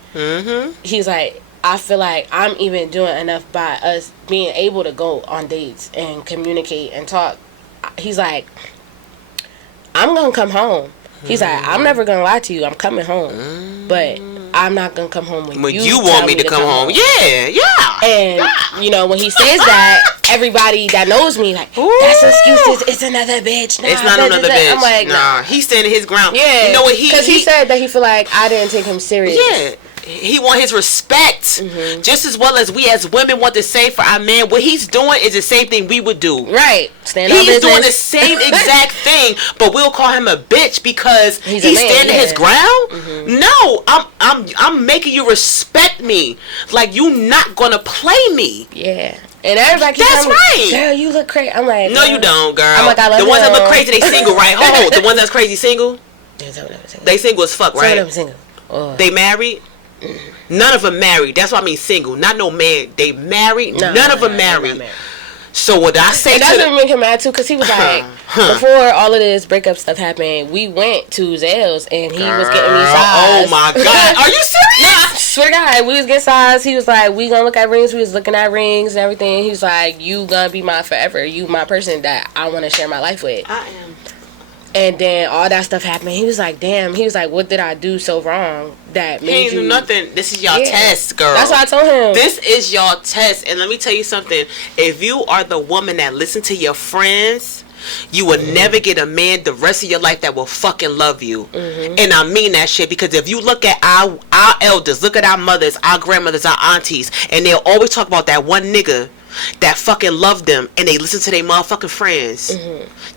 He's like, I feel like I'm even doing enough by us being able to go on dates and communicate and talk. He's like, I'm gonna come home. He's like, I'm never gonna lie to you. I'm coming home, but I'm not gonna come home when you want me to come home. Yeah. And when he says that, everybody that knows me like, that's excuses. It's another bitch. Nah, it's not another bitch. I'm like, nah. He's standing his ground. Yeah. You know what because he said that he feel like I didn't take him serious. Yeah. He want his respect just as well as we as women want the same for our man. What he's doing is the same thing we would do. Right. Stand on He's business. doing the same exact thing, but we'll call him a bitch because he's standing his ground. No, I'm making you respect me. Like, you not gonna play me. Yeah. And everybody keeps That's telling right. me, girl, you look crazy. I'm like, No, you don't, girl. I'm like, I love the ones that him. look crazy, they single, right? Hold. The ones that's crazy single, they single as fuck, Some of right? them single. Oh. They married. None of them married. That's what I mean single. Not no man. They married. No, None of them they're not married. married. So what I say And to that's them, what made him mad too, because he was like, before all of this breakup stuff happened, we went to Zales and he was getting me size. oh my God, are you serious? Nah, swear to God, we was getting size. He was like, we gonna look at rings. We was looking at rings and everything. He was like, you gonna be mine forever. You my person that I want to share my life with. I am. And then all that stuff happened. He was like, damn. He was like, what did I do so wrong that He made ain't you do nothing. This is y'all test, girl. That's what I told him. This is y'all test. And let me tell you something. If you are the woman that listen to your friends, you will never get a man the rest of your life that will fucking love you. And I mean that shit, because if you look at our elders, look at our mothers, our grandmothers, our aunties, and they'll always talk about that one nigga that fucking loved them, and they listen to their motherfucking friends.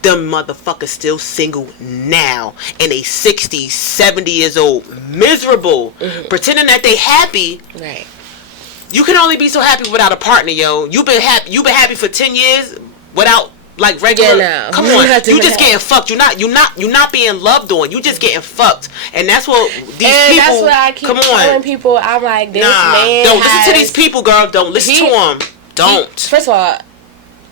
Them motherfuckers still single now, and they 60, 70 years old, miserable, pretending that they happy. Right. You can only be so happy without a partner, yo. You've been happy for 10 years without like regular. Yeah, no. Come on, you just getting fucked. You're not being loved on. You just getting fucked, and that's what these people. That's what I keep telling people. I'm like, this man. Don't listen to these people, girl. Don't listen to them. Don't. First of all,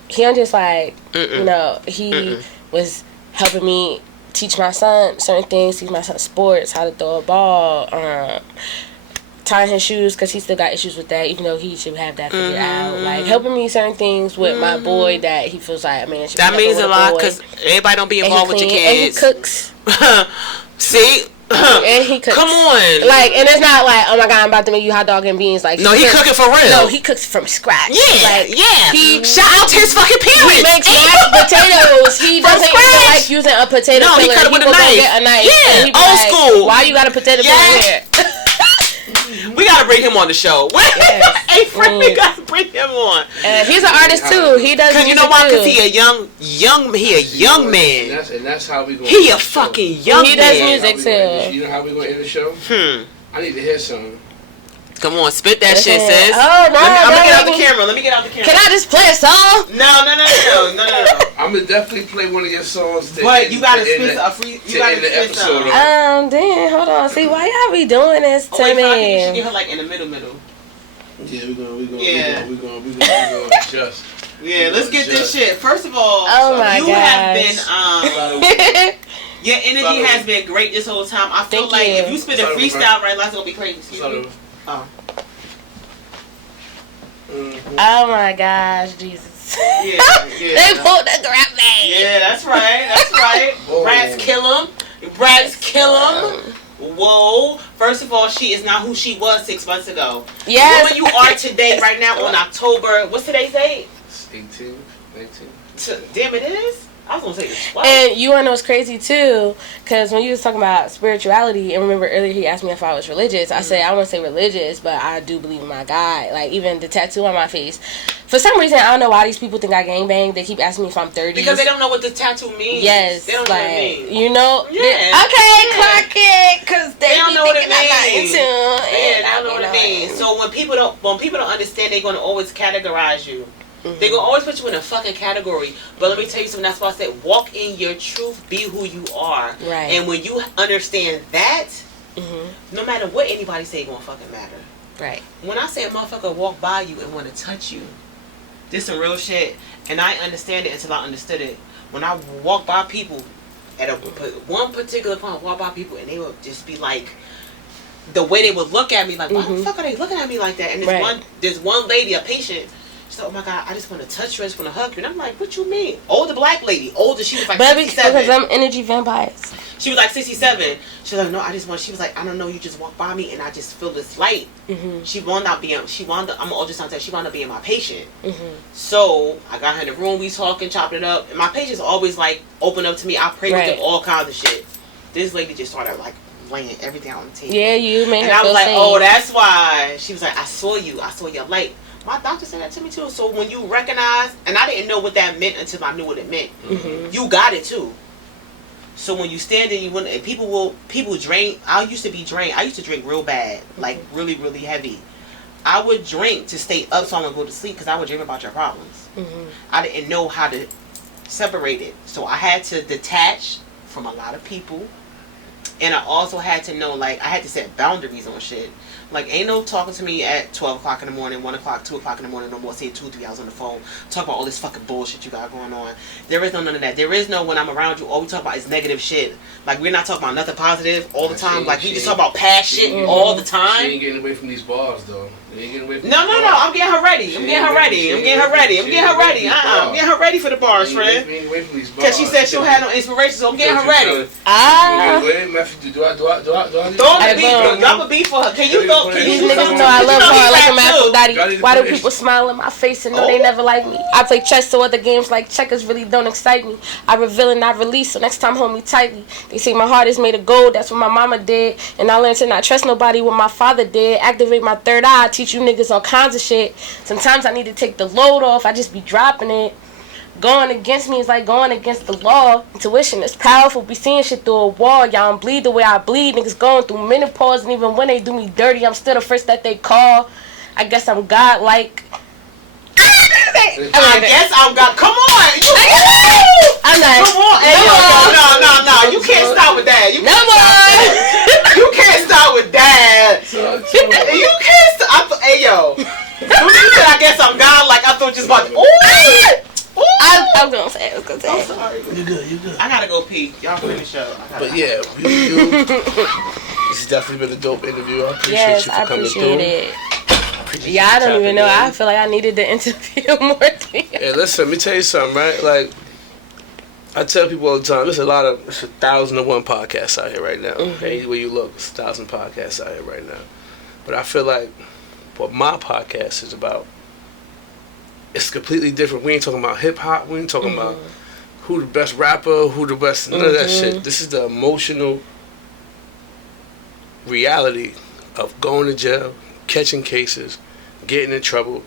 he don't just like, you know, he was helping me teach my son certain things, teach my son sports, how to throw a ball, tying his shoes, because he still got issues with that, even though he should have that figured out. Like, helping me certain things with my boy that he feels like, man, should that means a lot, because everybody don't be involved with your kids. And he cooks. See? And he cooks. Come on. Like, and it's not like, oh my God, I'm about to make you hot dog and beans. Like, no, he cooking for real. No, he cooks from scratch. Yeah, like, yeah. Shout out to his fucking parents. He makes mashed potatoes. He doesn't even like using a potato No, peeler. he cut it with a will go knife. get a knife. Yeah, and he be old like, school. Why you got a potato peeler here? We gotta bring him on the show. Yes. Hey, friend, we gotta bring him on. He's an artist too. He does. Cause you know why? Cause he a young man. And that's how we going. He a fucking young man. He does music too. You know how we gonna end the show? I need to hear something. Come on, spit that shit, sis. Oh no! I'm gonna get out the camera. Let me get out the camera. Can I just play a song? No. I'm gonna definitely play one of your songs. But you gotta spit a free. You gotta spit something. Damn, hold on. See, why y'all be doing this to me? You should get her like in the middle. Yeah, we're gonna adjust. Yeah, let's get this shit. First of all, have been your energy has been great this whole time. I feel like if you spit a freestyle right, that's gonna be crazy. Excuse me. Oh. Oh my gosh, Jesus. Yeah. They pulled the grab bag. Yeah, that's right. BRATZKILLEM. Whoa. First of all, she is not who she was 6 months ago. Yes. The woman you are today, right now on October, what's today's date? 18, 19. Damn, it is? I was going to say the 12th. And you wanna know what's crazy too? Because when you was talking about spirituality, and remember earlier he asked me if I was religious, I said I wouldn't say religious, but I do believe in my God. Like, even the tattoo on my face. For some reason, I don't know why these people think I gangbang. They keep asking me if I'm 30. Because they don't know what the tattoo means. Yes. They don't know what it means. You know? Yeah. Okay, Clark it. Because they don't be know what it thinking I'm not means. into. Yeah, they don't know what it means. So when people don't understand, they're going to always categorize you. They're going to always put you in a fucking category. But let me tell you something. That's why I said, walk in your truth. Be who you are. Right. And when you understand that, no matter what anybody say, it going to fucking matter. Right. When I say a motherfucker walk by you and want to touch you, this some real shit. And I ain't understand it until I understood it. When I walk by people, at one particular point, I walk by people and they would just be like, the way they would look at me, like, why the fuck are they looking at me like that? And there's one lady, a patient, she said, oh my God, I just want to touch you, I just want to hug you. And I'm like, what you mean? Older black lady, older, she was like 67. Because I'm energy vampires. She was like 67. She was like, no, she was like, I don't know, you just walk by me and I just feel this light. She wound up being, I'm an ultrasound tech, she wound up being my patient. So I got her in the room, we talking, chopping it up. And my patients always like open up to me. I pray with them all kinds of shit. this lady just started like laying everything out on the table. Yeah, you made her And I was feel like, safe. oh, that's why. She was like, I saw your light. My doctor said that to me too. So when you recognize, and I didn't know what that meant until I knew what it meant. You got it too. So when you stand and people drain. I used to be drained. I used to drink real bad, like really, really heavy. I would drink to stay up so I would go to sleep because I would dream about your problems. I didn't know how to separate it. So I had to detach from a lot of people. And I also had to know, like, I had to set boundaries on shit. Like, ain't no talking to me at 12 o'clock in the morning, 1 o'clock, 2 o'clock in the morning, no more, saying 2 or 3 hours on the phone, talk about all this fucking bullshit you got going on. There is no none of that. There is no when I'm around you, all we talk about is negative shit. Like, we're not talking about nothing positive all the time. Like, we just talk about past shit all the time. She ain't getting away from these bars, though. She ain't getting away from No, I'm getting her ready. I'm getting her ready for the bars, friend. Because she said she'll have no inspiration, so I'm getting her ready. Drop a beat for her. Can you go? These niggas know I love hard like a Aphrodite. Why do people smile in my face and know they never like me? I play chess, so other games like checkers really don't excite me. I reveal and I release, so next time hold me tightly. They say my heart is made of gold, that's what my mama did. And I learned to not trust nobody what my father did. Activate my third eye, teach you niggas all kinds of shit. Sometimes I need to take the load off, I just be dropping it. Going against me is like going against the law. Intuition is powerful, be seeing shit through a wall. Y'all don't bleed the way I bleed. Niggas going through menopause, and even when they do me dirty, I'm still the first that they call. I guess I'm God-like. I guess I'm God. Come on! I'm not. Come on! Hey, no. You can't stop with that. You can't stop with that. You can't stop. Hey, yo. When you said, I guess I'm God-like, I thought you was about to... I'm gonna say it. I'm sorry. You good. I gotta go pee. Y'all finish up. But yeah, this has definitely been a dope interview. I appreciate you for coming through. It. Yeah, I don't even know. I feel like I needed the interview more than Hey, listen, let me tell you something, right? Like, I tell people all the time, there's 1,001 podcasts out here right now. Anywhere you look, there's 1,000 podcasts out here right now. But I feel like what my podcast is about, it's completely different. We ain't talking about hip hop. We ain't talking about who the best rapper, who the best, none of that shit. This is the emotional reality of going to jail, catching cases, getting in trouble.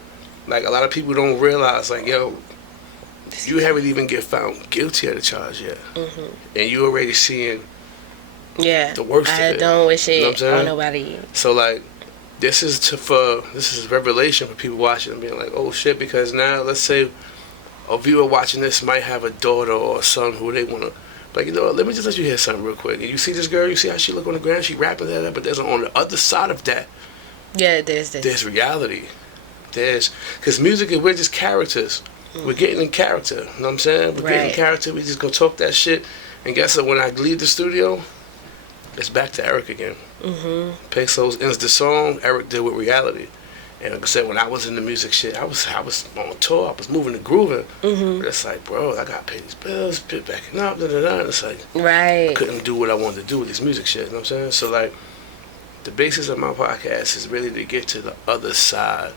Like, a lot of people don't realize, like, yo, you haven't even get found guilty of the charge yet. And you already seeing the worst of it. I don't wish You know it what I'm on saying? nobody. So, like, this is revelation for people watching and being like, oh shit, because now let's say a viewer watching this might have a daughter or a son who they want to, like, you know, let me just let you hear something real quick. And you see this girl, you see how she look on the ground, she rapping that, but there's on the other side of that, there's reality. Because music, we're just characters. We're getting in character, you know what I'm saying? We're getting in character, we just go talk that shit, and guess what, when I leave the studio, it's back to Eric again. Pesos ends the song, Eric did with reality. And like I said, when I was in the music shit, I was on tour, I was moving and grooving. But it's like, bro, I gotta pay these bills, backing up, and it's like, I couldn't do what I wanted to do with this music shit, you know what I'm saying? So, like, the basis of my podcast is really to get to the other side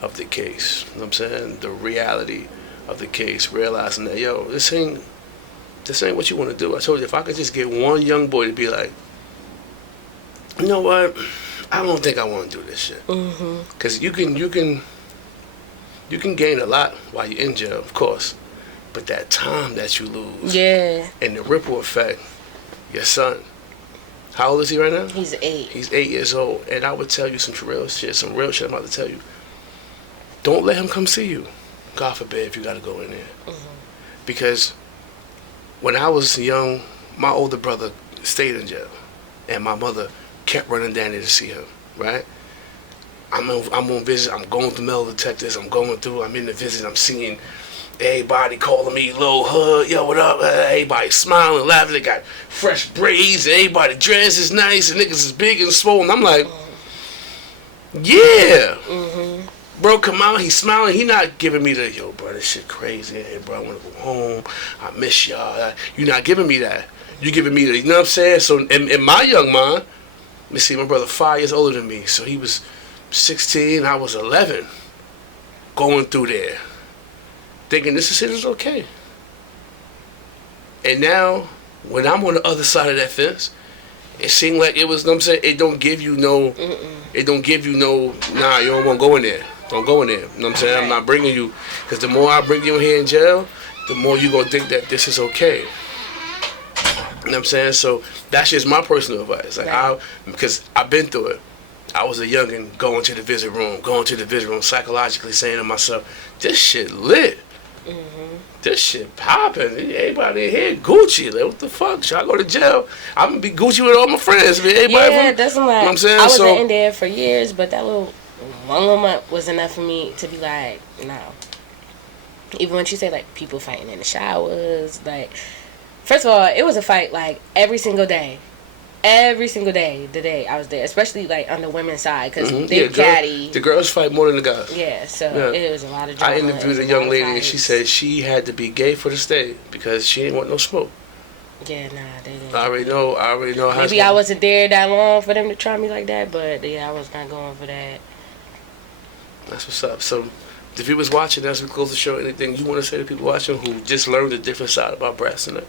of the case, you know what I'm saying? The reality of the case, realizing that, yo, this ain't what you want to do. I told you, if I could just get one young boy to be like, you know what, I don't think I want to do this shit. Because you can gain a lot while you're in jail, of course, but that time that you lose, and the ripple effect. Your son, how old is he right now? He's 8. He's 8 years old, and I would tell you some real shit I'm about to tell you. Don't let him come see you. God forbid if you got to go in there. Because when I was young, my older brother stayed in jail, and my mother kept running down there to see him, right? I'm on visit, I'm going through metal detectors, I'm in the visit, I'm seeing everybody calling me Lil Hood, yo, what up? Everybody smiling, laughing, they got fresh braids, and everybody dress is nice, and niggas is big and swollen. I'm like, yeah. Bro, come out, he's smiling, he not giving me the, yo, bro, this shit crazy, hey, bro, I want to go home, I miss y'all. You're not giving me that. You giving me the, you know what I'm saying? So in my young mind, let me see, my brother 5 years older than me, so he was 16, I was 11, going through there, thinking this shit is okay. And now, when I'm on the other side of that fence, it seemed like it was, you know what I'm saying, it don't give you no, nah, you don't want to go in there. Don't go in there. You know what I'm saying? I'm not bringing you, because the more I bring you in here in jail, the more you going to think that this is okay. You know what I'm saying? So that's just my personal advice. Like because I've been through it. I was a youngin' going to the visit room, psychologically saying to myself, this shit lit. This shit popping. Everybody in here Gucci. Like, what the fuck? Should I go to jail? I'm gonna be Gucci with all my friends. I mean, everybody that's what, you know what I'm saying? I wasn't in there for years, but that one little month was enough for me to be like, no. Even when she said like people fighting in the showers, like, first of all, it was a fight like every single day. Every single day, the day I was there, especially like on the women's side, because Big Caddy. The girls fight more than the guys. Yeah, so it was a lot of drama. I interviewed a young lady and she said she had to be gay for the state because she didn't want no smoke. Yeah, nah, they didn't. I already know how. Maybe I wasn't there that long for them to try me like that, but yeah, I was not going for that. That's what's up. So, if you was watching as we close the show, anything you want to say to people watching who just learned a different side about Bratz tonight?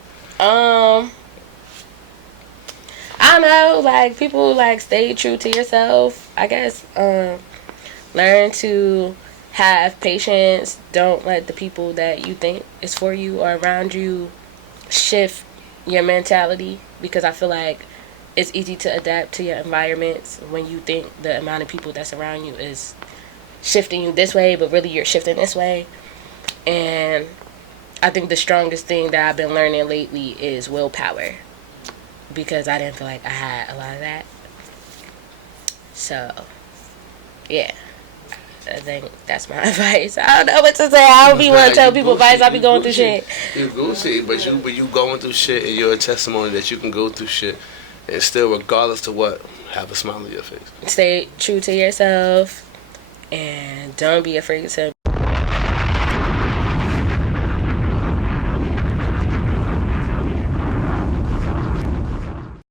I don't know, like, people, like, stay true to yourself, I guess. Learn to have patience. Don't let the people that you think is for you or around you shift your mentality, because I feel like it's easy to adapt to your environments when you think the amount of people that's around you is shifting you this way, but really you're shifting this way. And I think the strongest thing that I've been learning lately is willpower, because I didn't feel like I had a lot of that. So, yeah. I think that's my advice. I don't know what to say. I don't be want to tell people advice. I be going through shit. You Gucci, but you going through shit, and you're a testimony that you can go through shit and still, regardless to what, have a smile on your face. Stay true to yourself, and don't be afraid to